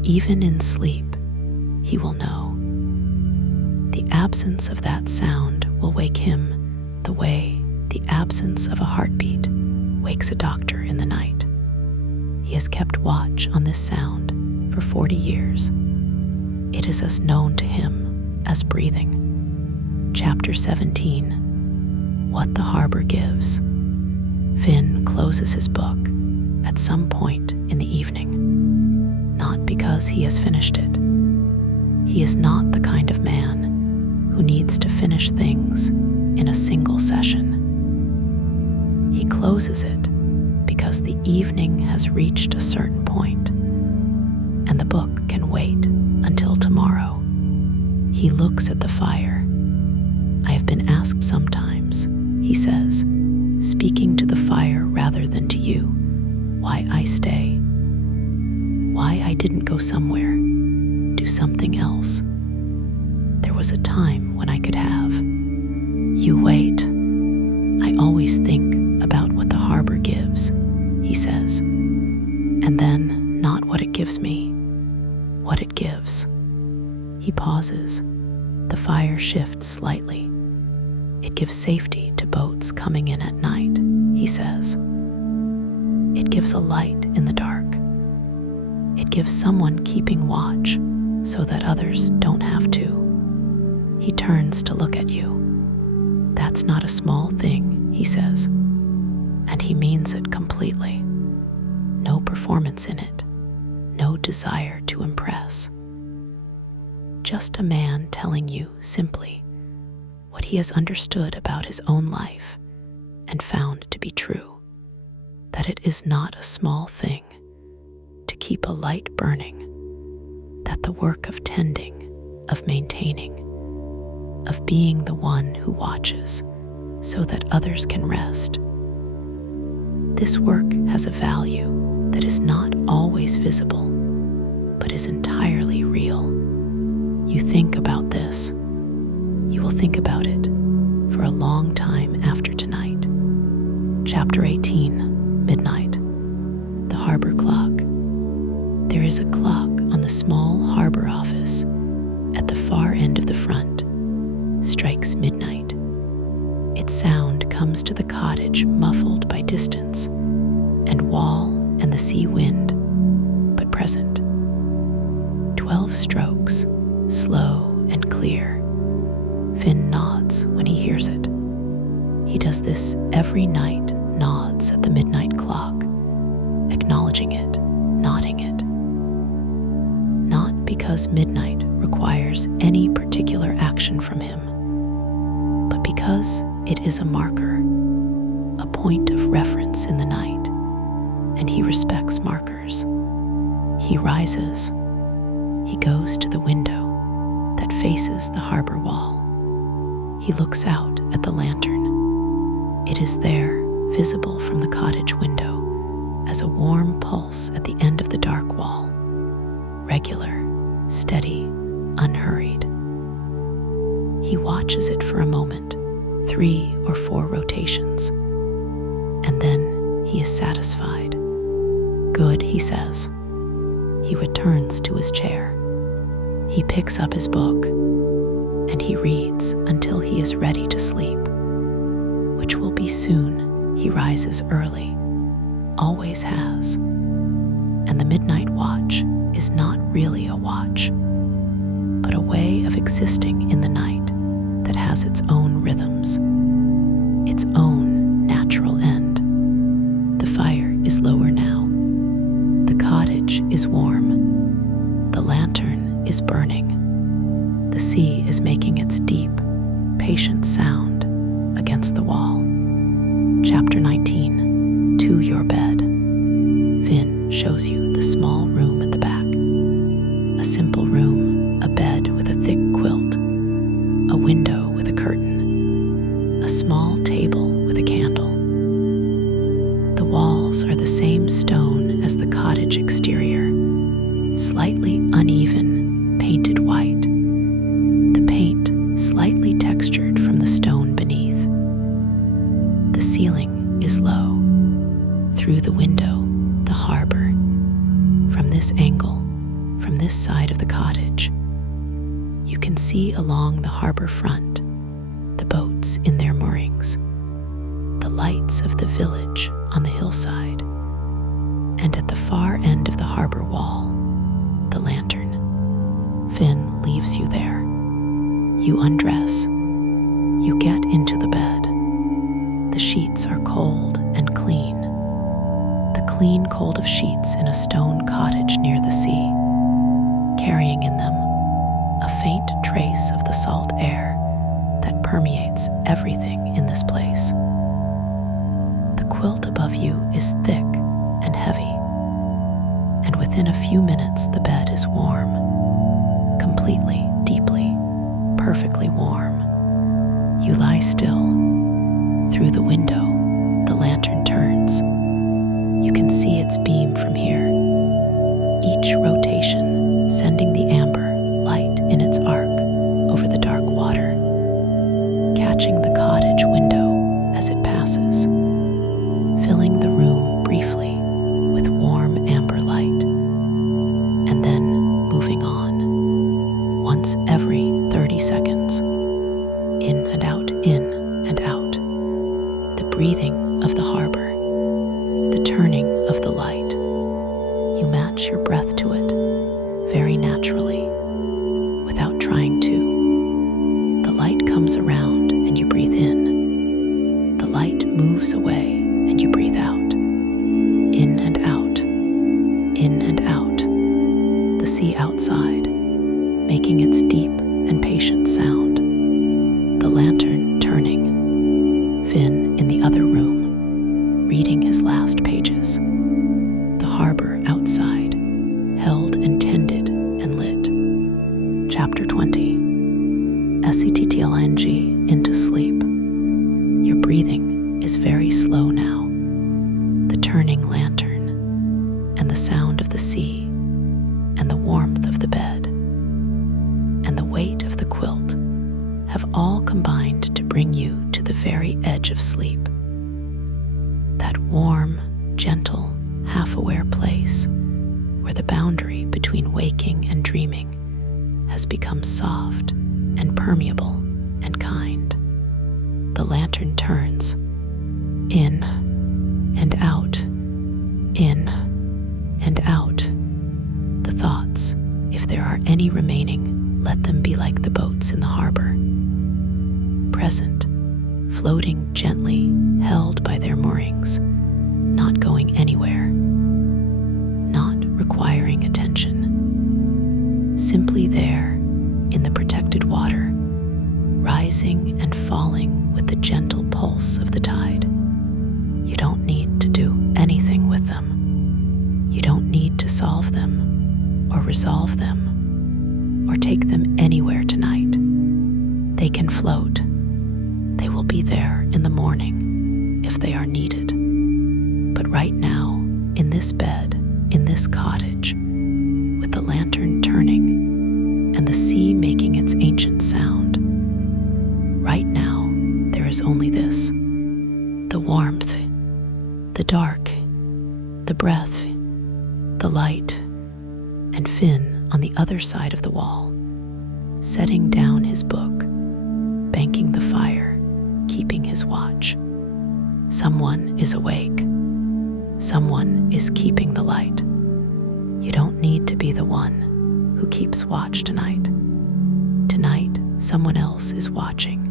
Even in sleep, he will know. The absence of that sound will wake him the way the absence of a heartbeat wakes a doctor in the night. He has kept watch on this sound for 40 years. It is as known to him as breathing. Chapter 17. What the Harbor Gives. Finn closes his book at some point in the evening, not because he has finished it. He is not the kind of man who needs to finish things in a single session. He closes it because the evening has reached a certain point, and the book can wait until tomorrow. He looks at the fire. I have been asked sometimes, he says, speaking to the fire rather than to you, why I stay. Why I didn't go somewhere, do something else. There was a time when I could have. You wait. I always think about what the harbor gives, he says, and then not what it gives me, what it gives. He pauses. The fire shifts slightly. It gives safety to boats coming in at night, he says. It gives a light in the dark. It gives someone keeping watch so that others don't have to. He turns to look at you. That's not a small thing, he says, and he means it completely. No performance in it, no desire to impress. Just a man telling you simply what he has understood about his own life and found to be true, that it is not a small thing to keep a light burning, that the work of tending, of maintaining, of being the one who watches so that others can rest. This work has a value that is not always visible, but is entirely real. You think about this. You will think about it for a long time after tonight. Chapter 18, Midnight. The harbor clock. There is a clock on the small harbor office at the far end of the front. Strikes midnight. Its sound comes to the cottage muffled by distance and wall and the sea wind, but present. 12 strokes, slow and clear. Finn nods when he hears it. He does this every night, nods at the midnight clock, acknowledging it, nodding it. Not because midnight requires any particular action from him, but because it is a marker, a point of reference in the night, and he respects markers. He rises. He goes to the window that faces the harbor wall. He looks out at the lantern. It is there, visible from the cottage window, as a warm pulse at the end of the dark wall. Regular, steady, unhurried. He watches it for a moment, 3 or 4 rotations, and then he is satisfied. Good, he says. He returns to his chair. He picks up his book, and he reads until he is ready to sleep, which will be soon. He rises early, always has. And the midnight watch is not really a watch, but a way of existing in the night that has its own rhythms, its own natural end. The fire is lower now. The cottage is warm. The lantern is burning. The sea is making its deep, patient sound against the wall. Chapter 19. To your bed. Finn shows you the small room at the back. A simple room, a bed with a thick quilt, a window with a curtain, a small table with a candle. The walls are the same stone as the cottage exterior, slightly uneven, painted white. The paint slightly textured from the stone beneath. The ceiling is low. Through the window, the harbor. From this angle, from this side of the cottage, you can see along the harbor front the boats in their moorings, the lights of the village on the hillside, and at the far end of the harbor wall, the lantern. Finn leaves you there. You undress. You get into the bed. The sheets are cold and clean. The clean cold of sheets in a stone cottage near the sea, carrying in them a faint trace of the salt air that permeates everything in this place. The quilt above you is thick and heavy, and within a few minutes the bed is warm, completely, deeply, perfectly warm. You lie still. Through the window, the lantern turns. You can see its beam from here, each rotation sending the amber light in its arc over the dark water, catching the cottage window as it passes, filling the room briefly with warm amber light, and then moving on, once every 30 seconds, in and out, in and out. The breathing of the harbor, the turning of the light. You match your breath to it, very naturally, without trying to. The light comes around and you breathe in. The light moves away and you breathe out. In and out, in and out. The sea outside, making its deep and patient sound. The lantern turning. Finn in the other room, reading his last pages. The harbor outside, held and tended and lit. Chapter 20. SETTLING, into sleep. Your breathing is very slow now. The turning lantern, and the sound of the sea, and the warmth of the bed, and the weight of the quilt have all combined to bring you to the very edge of sleep. That warm, gentle, half-aware place where the boundary between waking and dreaming has become soft and permeable and kind. The lantern turns, in and out, in and out. The thoughts, if there are any remaining, let them be like the boats in the harbor. Present, floating gently, held by their moorings, not going anywhere, not requiring attention. Simply there, in the protected water, rising and falling with the gentle pulse of the tide. You don't need to do anything with them. You don't need to solve them, or resolve them, or take them anywhere tonight. They can float. They will be there in the morning if they are needed. But right now, in this bed, in this cottage, with the lantern turning and the sea making its ancient sound, right now there is only this: the warmth, the dark, the breath, the light, and Finn on the other side of the wall, setting down his book, banking the fire, keeping his watch. Someone is awake. Someone is keeping the light. You don't need to be the one who keeps watch tonight. Tonight, someone else is watching.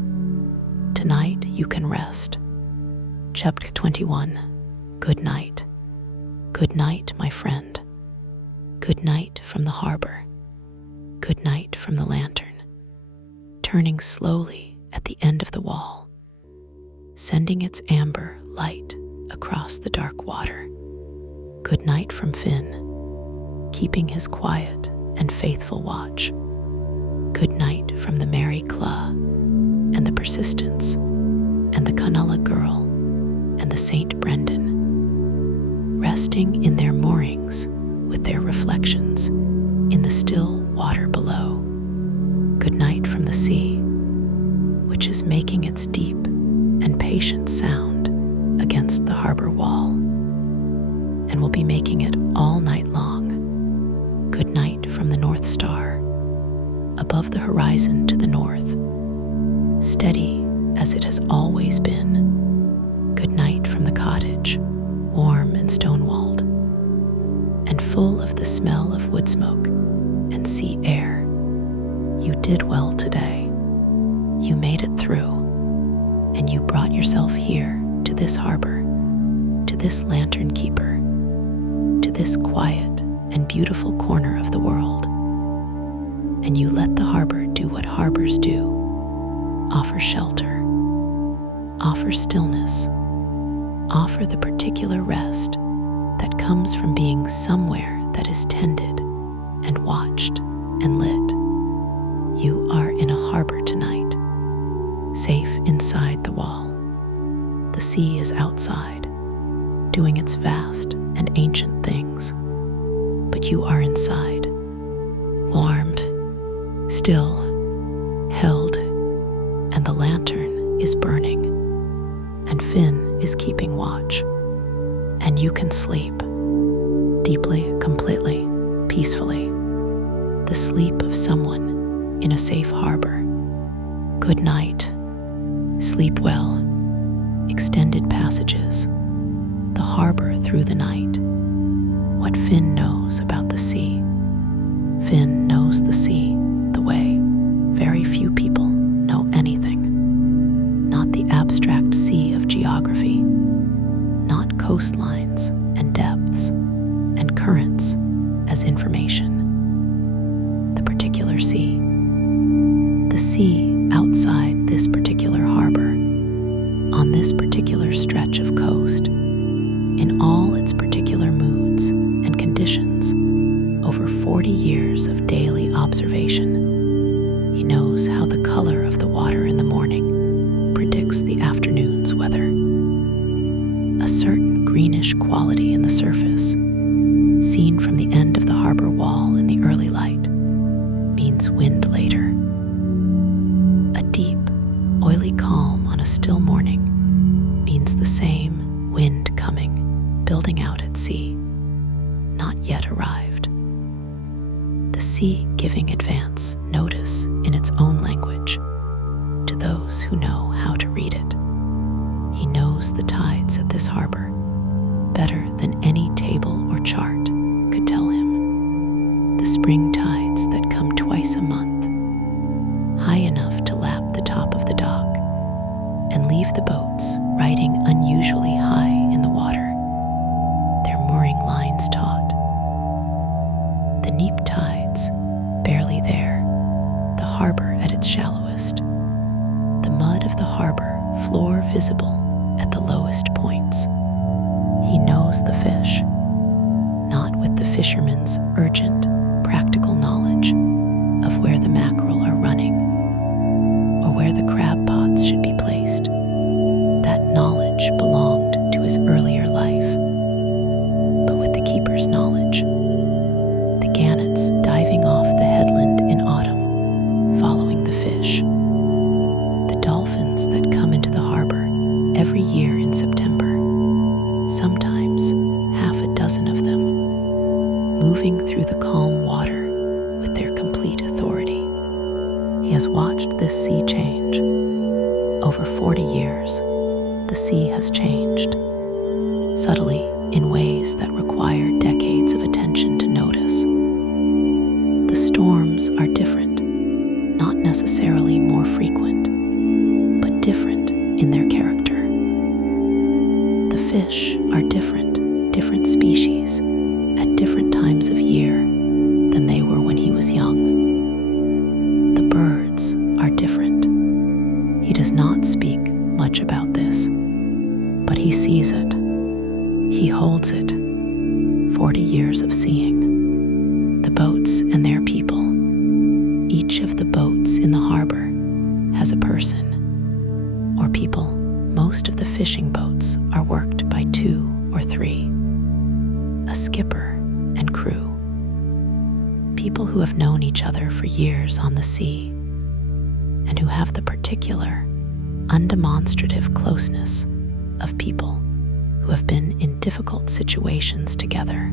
Tonight, you can rest. Chapter 21. Good night. Good night, my friend. Good night from the harbor. Good night from the lantern, turning slowly at the end of the wall, sending its amber light across the dark water. Good night from Finn, keeping his quiet and faithful watch. Good night from the Mary Claw, and the Persistence, and the Cunella Girl, and the St. Brendan, resting in their moorings with their reflections in the still water below. Good night from the sea, which is making its deep and patient sound against the harbor wall, and will be making it all night long. Good night from the North Star, above the horizon to the north, steady as it has always been. Good night from the cottage, warm and stone-walled, and full of the smell of wood smoke and sea air. You did well today. You made it through. brought yourself here to this harbor, to this lantern keeper, to this quiet and beautiful corner of the world. And you let the harbor do what harbors do: offer shelter, offer stillness, offer the particular rest that comes from being somewhere that is tended and watched and lit. You are in a harbor tonight, safe inside the wall. The sea is outside, doing its vast and ancient things, but you are inside, warmed, still, held, and the lantern is burning, and Finn is keeping watch, and you can sleep deeply, completely, peacefully, the sleep of someone in a safe harbor. Good night. Sleep well. Extended passages. The harbor through the night. What Finn knows about the sea. Finn knows the sea the way very few people know anything. Not the abstract sea of geography, not coastlines and depths and currents as information. The particular sea. The sea outside this particular harbor, on this particular stretch of coast, in all its particular moods and conditions, over 40 years of daily observation. He knows how the color of the water in the morning predicts the afternoon's weather. A certain greenish quality in the surface, seen from the end of the harbor wall in the early light, means wind later. A deep, oily calm on a still morning means the same wind coming, building out at sea, not yet arrived. The sea giving advance notice in its own language to those who know how to read it. He knows the tides at this harbor better than any table or chart could tell him. The spring tides that come twice a month, high enough to lap the top of the dock and leave the boats riding unusually high in the water, their mooring lines taut. The neap tides, barely there, the harbor at its shallowest, the mud of the harbor floor visible at the lowest points. He knows the fish, not with the fisherman's urgent, practical knowledge of where the mackerel are running or where the crab pots should be placed. That knowledge belonged to his earlier life, but with the keeper's knowledge, the gannets diving off the headland in autumn, following the fish, the dolphins that come into the harbor every year in September, sometimes half a dozen of them, moving through the calm water with their complete authority. He has watched this sea change. Over 40 years, the sea has changed, subtly in ways that require decades of attention to notice. The storms are different, not necessarily more frequent, but different in their character. The fish are different species at different times of year than they were when he was young. The birds are different. He does not speak much about this, but he sees it. He holds it. 40 years of seeing. The boats and their people. Each of the boats in the harbor has a person or people. Most of the fishing boats are worked by 2 or 3. A skipper and crew. People who have known each other for years on the sea and who have the particular, undemonstrative closeness of people who have been in difficult situations together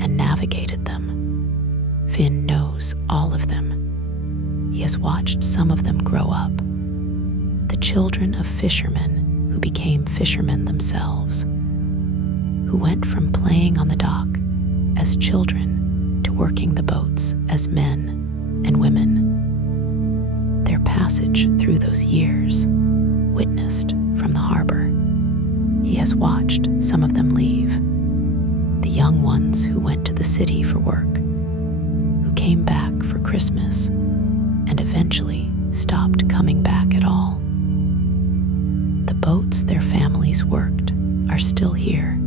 and navigated them. Finn knows all of them. He has watched some of them grow up. The children of fishermen who became fishermen themselves, who went from playing on the dock as children to working the boats as men and women. Their passage through those years, witnessed from the harbor. He has watched some of them leave. The young ones who went to the city for work, who came back for Christmas, and eventually stopped coming back at all. The boats their families worked are still here,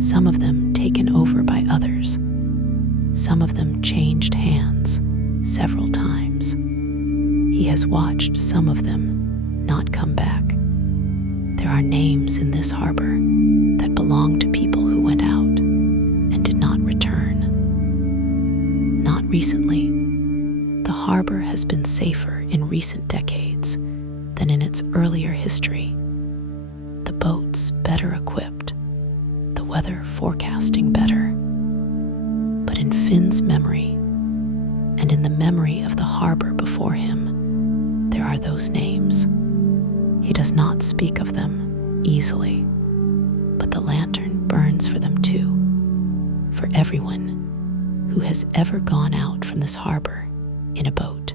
some of them taken over by others. Some of them changed hands several times. He has watched some of them not come back. There are names in this harbor that belong to people who went out and did not return. Not recently. The harbor has been safer in recent decades than in its earlier history. The boats better equipped, the weather forecasting better. But in Finn's memory, and in the memory of the harbor before him, there are those names. He does not speak of them easily, but the lantern burns for them too, for everyone who has ever gone out from this harbor in a boat,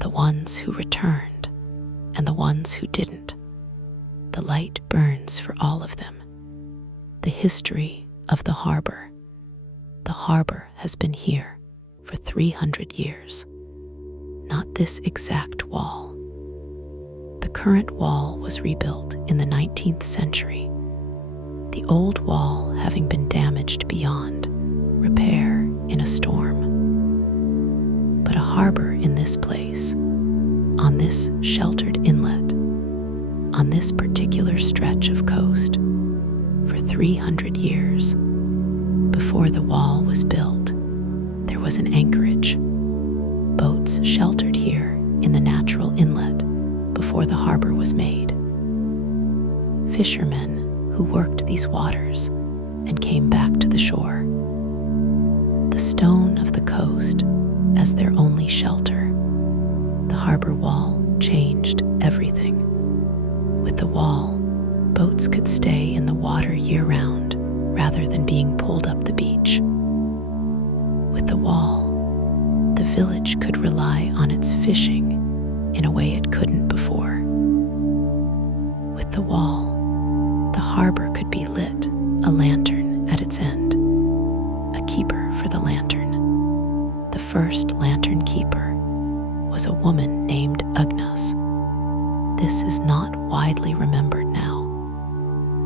the ones who returned and the ones who didn't. The light burns for all of them. The history of the harbor. The harbor has been here for 300 years. Not this exact wall. The current wall was rebuilt in the 19th century, the old wall having been damaged beyond repair in a storm. But a harbor in this place, on this sheltered inlet, on this particular stretch of coast, for 300 years, before the wall was built, there was an anchorage. Boats sheltered here in the natural inlet before the harbor was made. Fishermen who worked these waters and came back to the shore. The stone of the coast as their only shelter. The harbor wall changed everything. With the wall, boats could stay in the water year-round rather than being pulled up the beach. With the wall, the village could rely on its fishing in a way it couldn't before. With the wall, the harbor could be lit, a lantern at its end, a keeper for the lantern. The first lantern keeper was a woman named Agnes. This is not widely remembered now,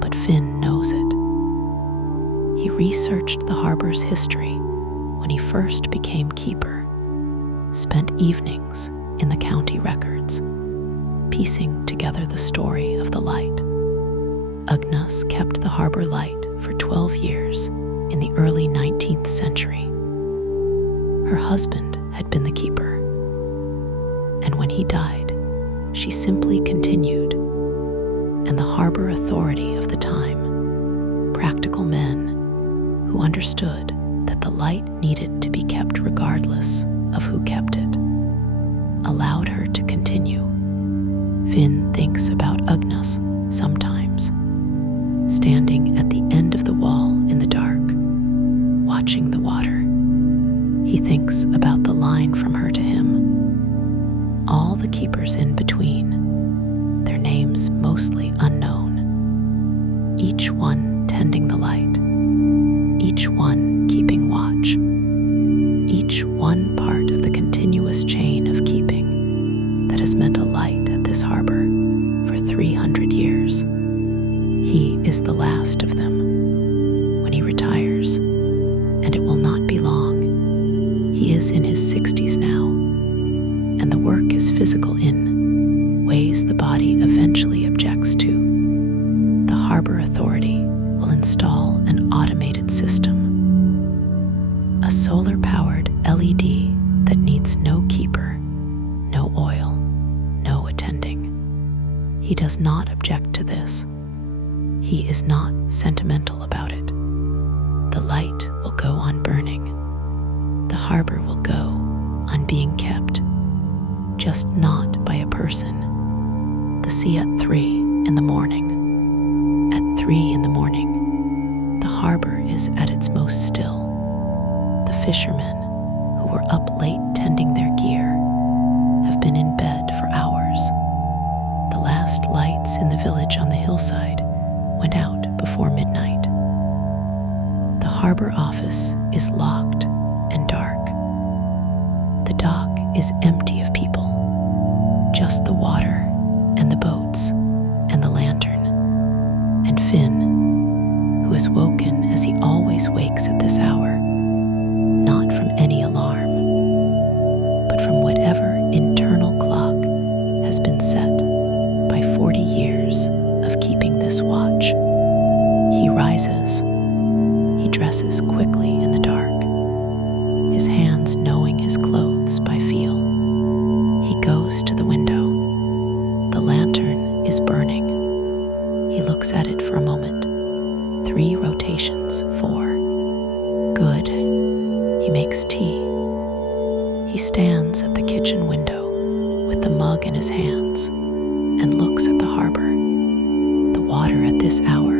but Finn knows it. He researched the harbor's history when he first became keeper, spent evenings in the county records, piecing together the story of the light. Agnes kept the harbor light for 12 years in the early 19th century. Her husband had been the keeper, and when he died, she simply continued, and the harbor authority of the time, practical men who understood that the light needed to be kept regardless of who kept it, allowed her to continue. Finn thinks about Agnes sometimes, standing at the end of the wall in the dark, watching the water. He thinks about the line from her to him, all the keepers in between, their names mostly unknown, each one tending the light, each one keeping watch, each one part of the continuous chain of keeping that has meant a light at this harbor for 300 years. He is the last of them when he retires, and it will not be long. He is in his 60s now, and the work is physical in ways the body eventually objects to. The harbor authority will install an automated system, a solar-powered LED that needs no keeper, no oil, no attending. He does not object to this. He is not sentimental about it. The light will go on burning. The harbor will go on being kept, just not by a person. The sea at 3 in the morning. At 3 in the morning, the harbor is at its most still. The fishermen who were up late tending their gear have been in bed for hours. The last last lights in the village on the hillside went out before midnight. The harbor office is locked and dark. The dock is empty of people, just the water and the boats and the lantern. And Finn, who is woken as he always wakes at this hour, not from any alarm, but from whatever internal clock has been set by 40 years of keeping this watch. He rises. He dresses quickly in the dark, his hands knowing his clothes by feel. He goes to the window. The lantern is burning. He looks at it for a moment. 3 rotations, 4. Good. He makes tea. He stands at the kitchen window with the mug in his hands and looks at the harbor. The water at this hour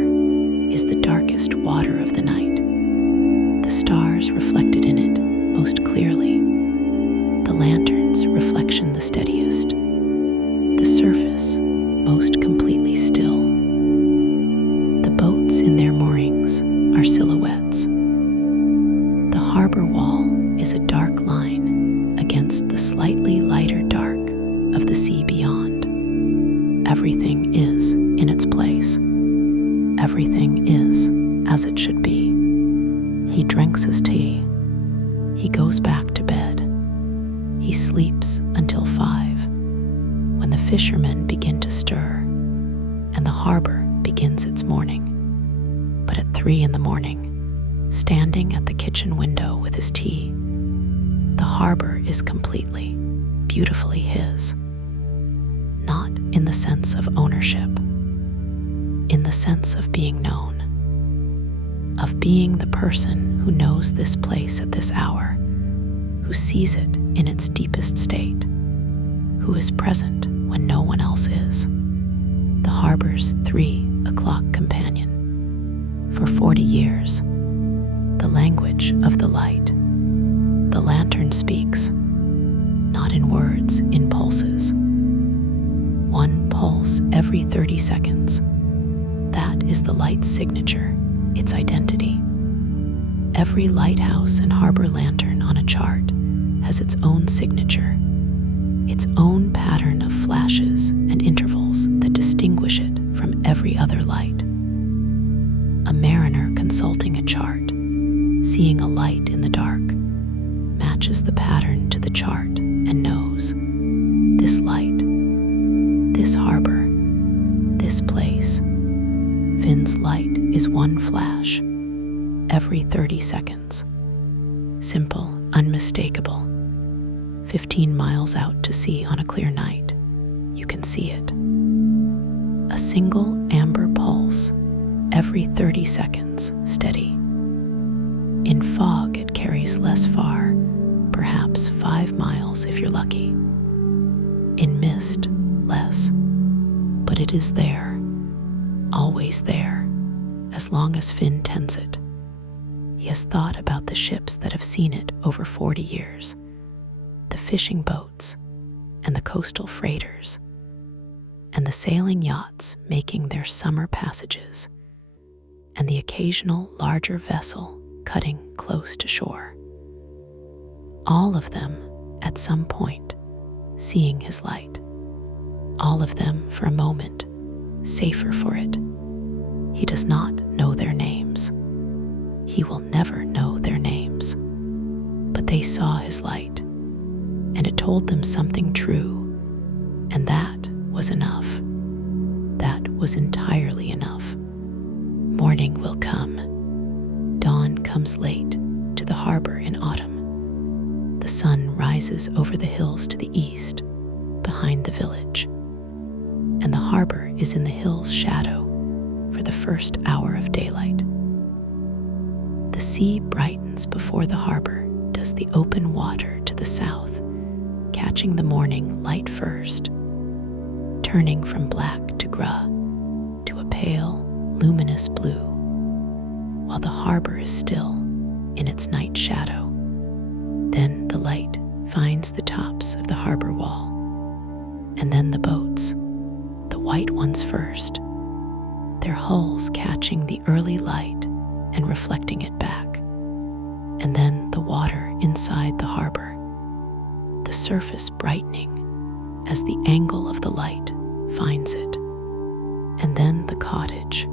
is the darkest water of the night. The stars reflected in it most clearly. The lantern's reflection the steadiest. The surface most completely still. The boats in their moorings are silhouettes. The harbor wall is a dark line against the slightly lighter dark of the sea beyond. Everything is in its place. Everything is as it should be. He drinks his tea. He goes back to bed. He sleeps until 5, when the fishermen begin to stir, and the harbor begins its morning. But at 3 a.m, standing at the kitchen window with his tea, the harbor is completely, beautifully his. Not in the sense of ownership, in the sense of being known, of being the person who knows this place at this hour, who sees it in its deepest state, who is present when no one else is. The harbor's 3 o'clock companion. For 40 years, the language of the light. The lantern speaks, not in words, in pulses. 1 pulse every 30 seconds. That is the light's signature, its identity. Every lighthouse and harbor lantern on a chart has its own signature, its own pattern of flashes and intervals that distinguish it from every other light. A mariner consulting a chart, seeing a light in the dark, matches the pattern to the chart and knows this light, this harbor, this place. Finn's light is 1 flash every 30 seconds. Simple, unmistakable. 15 miles out to sea on a clear night, you can see it. A single amber pulse every 30 seconds, steady. In fog, it carries less far, perhaps 5 miles if you're lucky. In mist, less. But it is there, always there, as long as Finn tends it. He has thought about the ships that have seen it over 40 years, the fishing boats and the coastal freighters, and the sailing yachts making their summer passages, and the occasional larger vessel cutting close to shore. All of them, at some point, seeing his light. All of them, for a moment, safer for it. He does not know their names. He will never know their names. But they saw his light, and it told them something true, and that was enough. That was entirely enough. Morning will come. Dawn comes late to the harbor in autumn. The sun rises over the hills to the east, behind the village, and the harbor is in the hill's shadow for the first hour of daylight. The sea brightens before the harbor does the open water to the south, catching the morning light first, turning from black to gray to a pale, luminous blue, while the harbor is still in its night shadow. Then the light finds the tops of the harbor wall, and then the boats, the white ones first, their hulls catching the early light and reflecting it back, and then the water inside the harbor, the surface brightening as the angle of the light finds it, and then the cottage.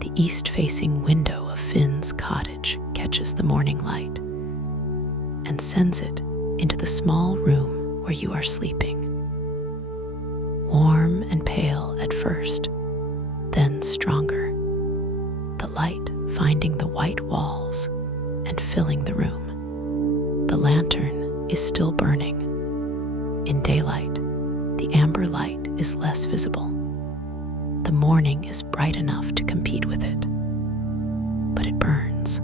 The east-facing window of Finn's cottage catches the morning light and sends it into the small room where you are sleeping. Warm and pale at first, then stronger, the light finding the white walls and filling the room. The lantern is still burning. In daylight, the amber light is less visible. The morning is bright enough to compete with it, but it burns.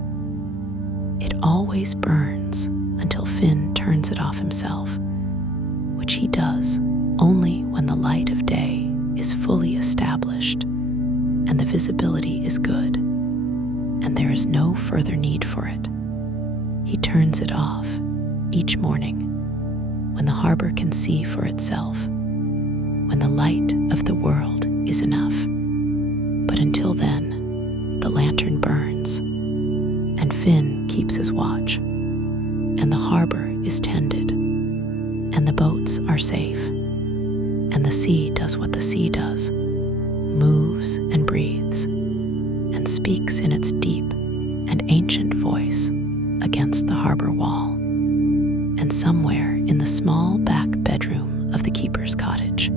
It always burns until Finn turns it off himself, which he does only when the light of day is fully established and the visibility is good, and there is no further need for it. He turns it off each morning when the harbor can see for itself, when the light of the world is enough. But until then, the lantern burns, and Finn keeps his watch, and the harbor is tended, and the boats are safe, and the sea does what the sea does, moves and breathes, and speaks in its deep and ancient voice against the harbor wall. And somewhere in the small back bedroom of the keeper's cottage,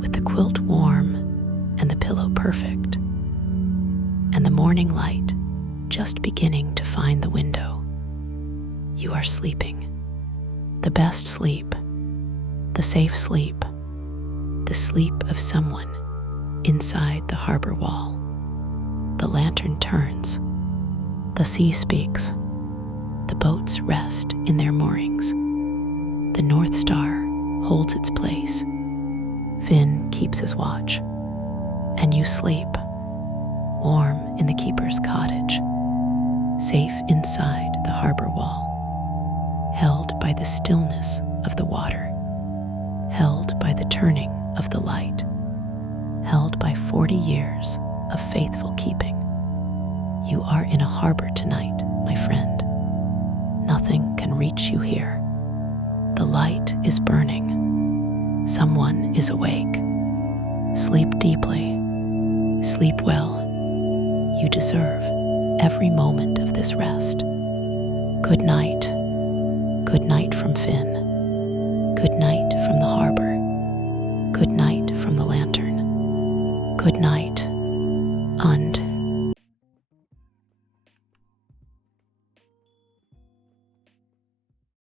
with the quilt warm and the pillow perfect, and the morning light just beginning to find the window, you are sleeping. The best sleep, the safe sleep, the sleep of someone inside the harbor wall. The lantern turns, the sea speaks, the boats rest in their moorings, the North Star holds its place, Finn keeps his watch, and you sleep, warm in the keeper's cottage, safe inside the harbor wall, held by the stillness of the water, held by the turning of the light, held by 40 years of faithful keeping. You are in a harbor tonight, my friend. Nothing can reach you here. The light is burning. Someone is awake. Sleep deeply. Sleep well. You deserve every moment of this rest. Good night. Good night from Finn. Good night from the harbor. Good night from the lantern. Good night, und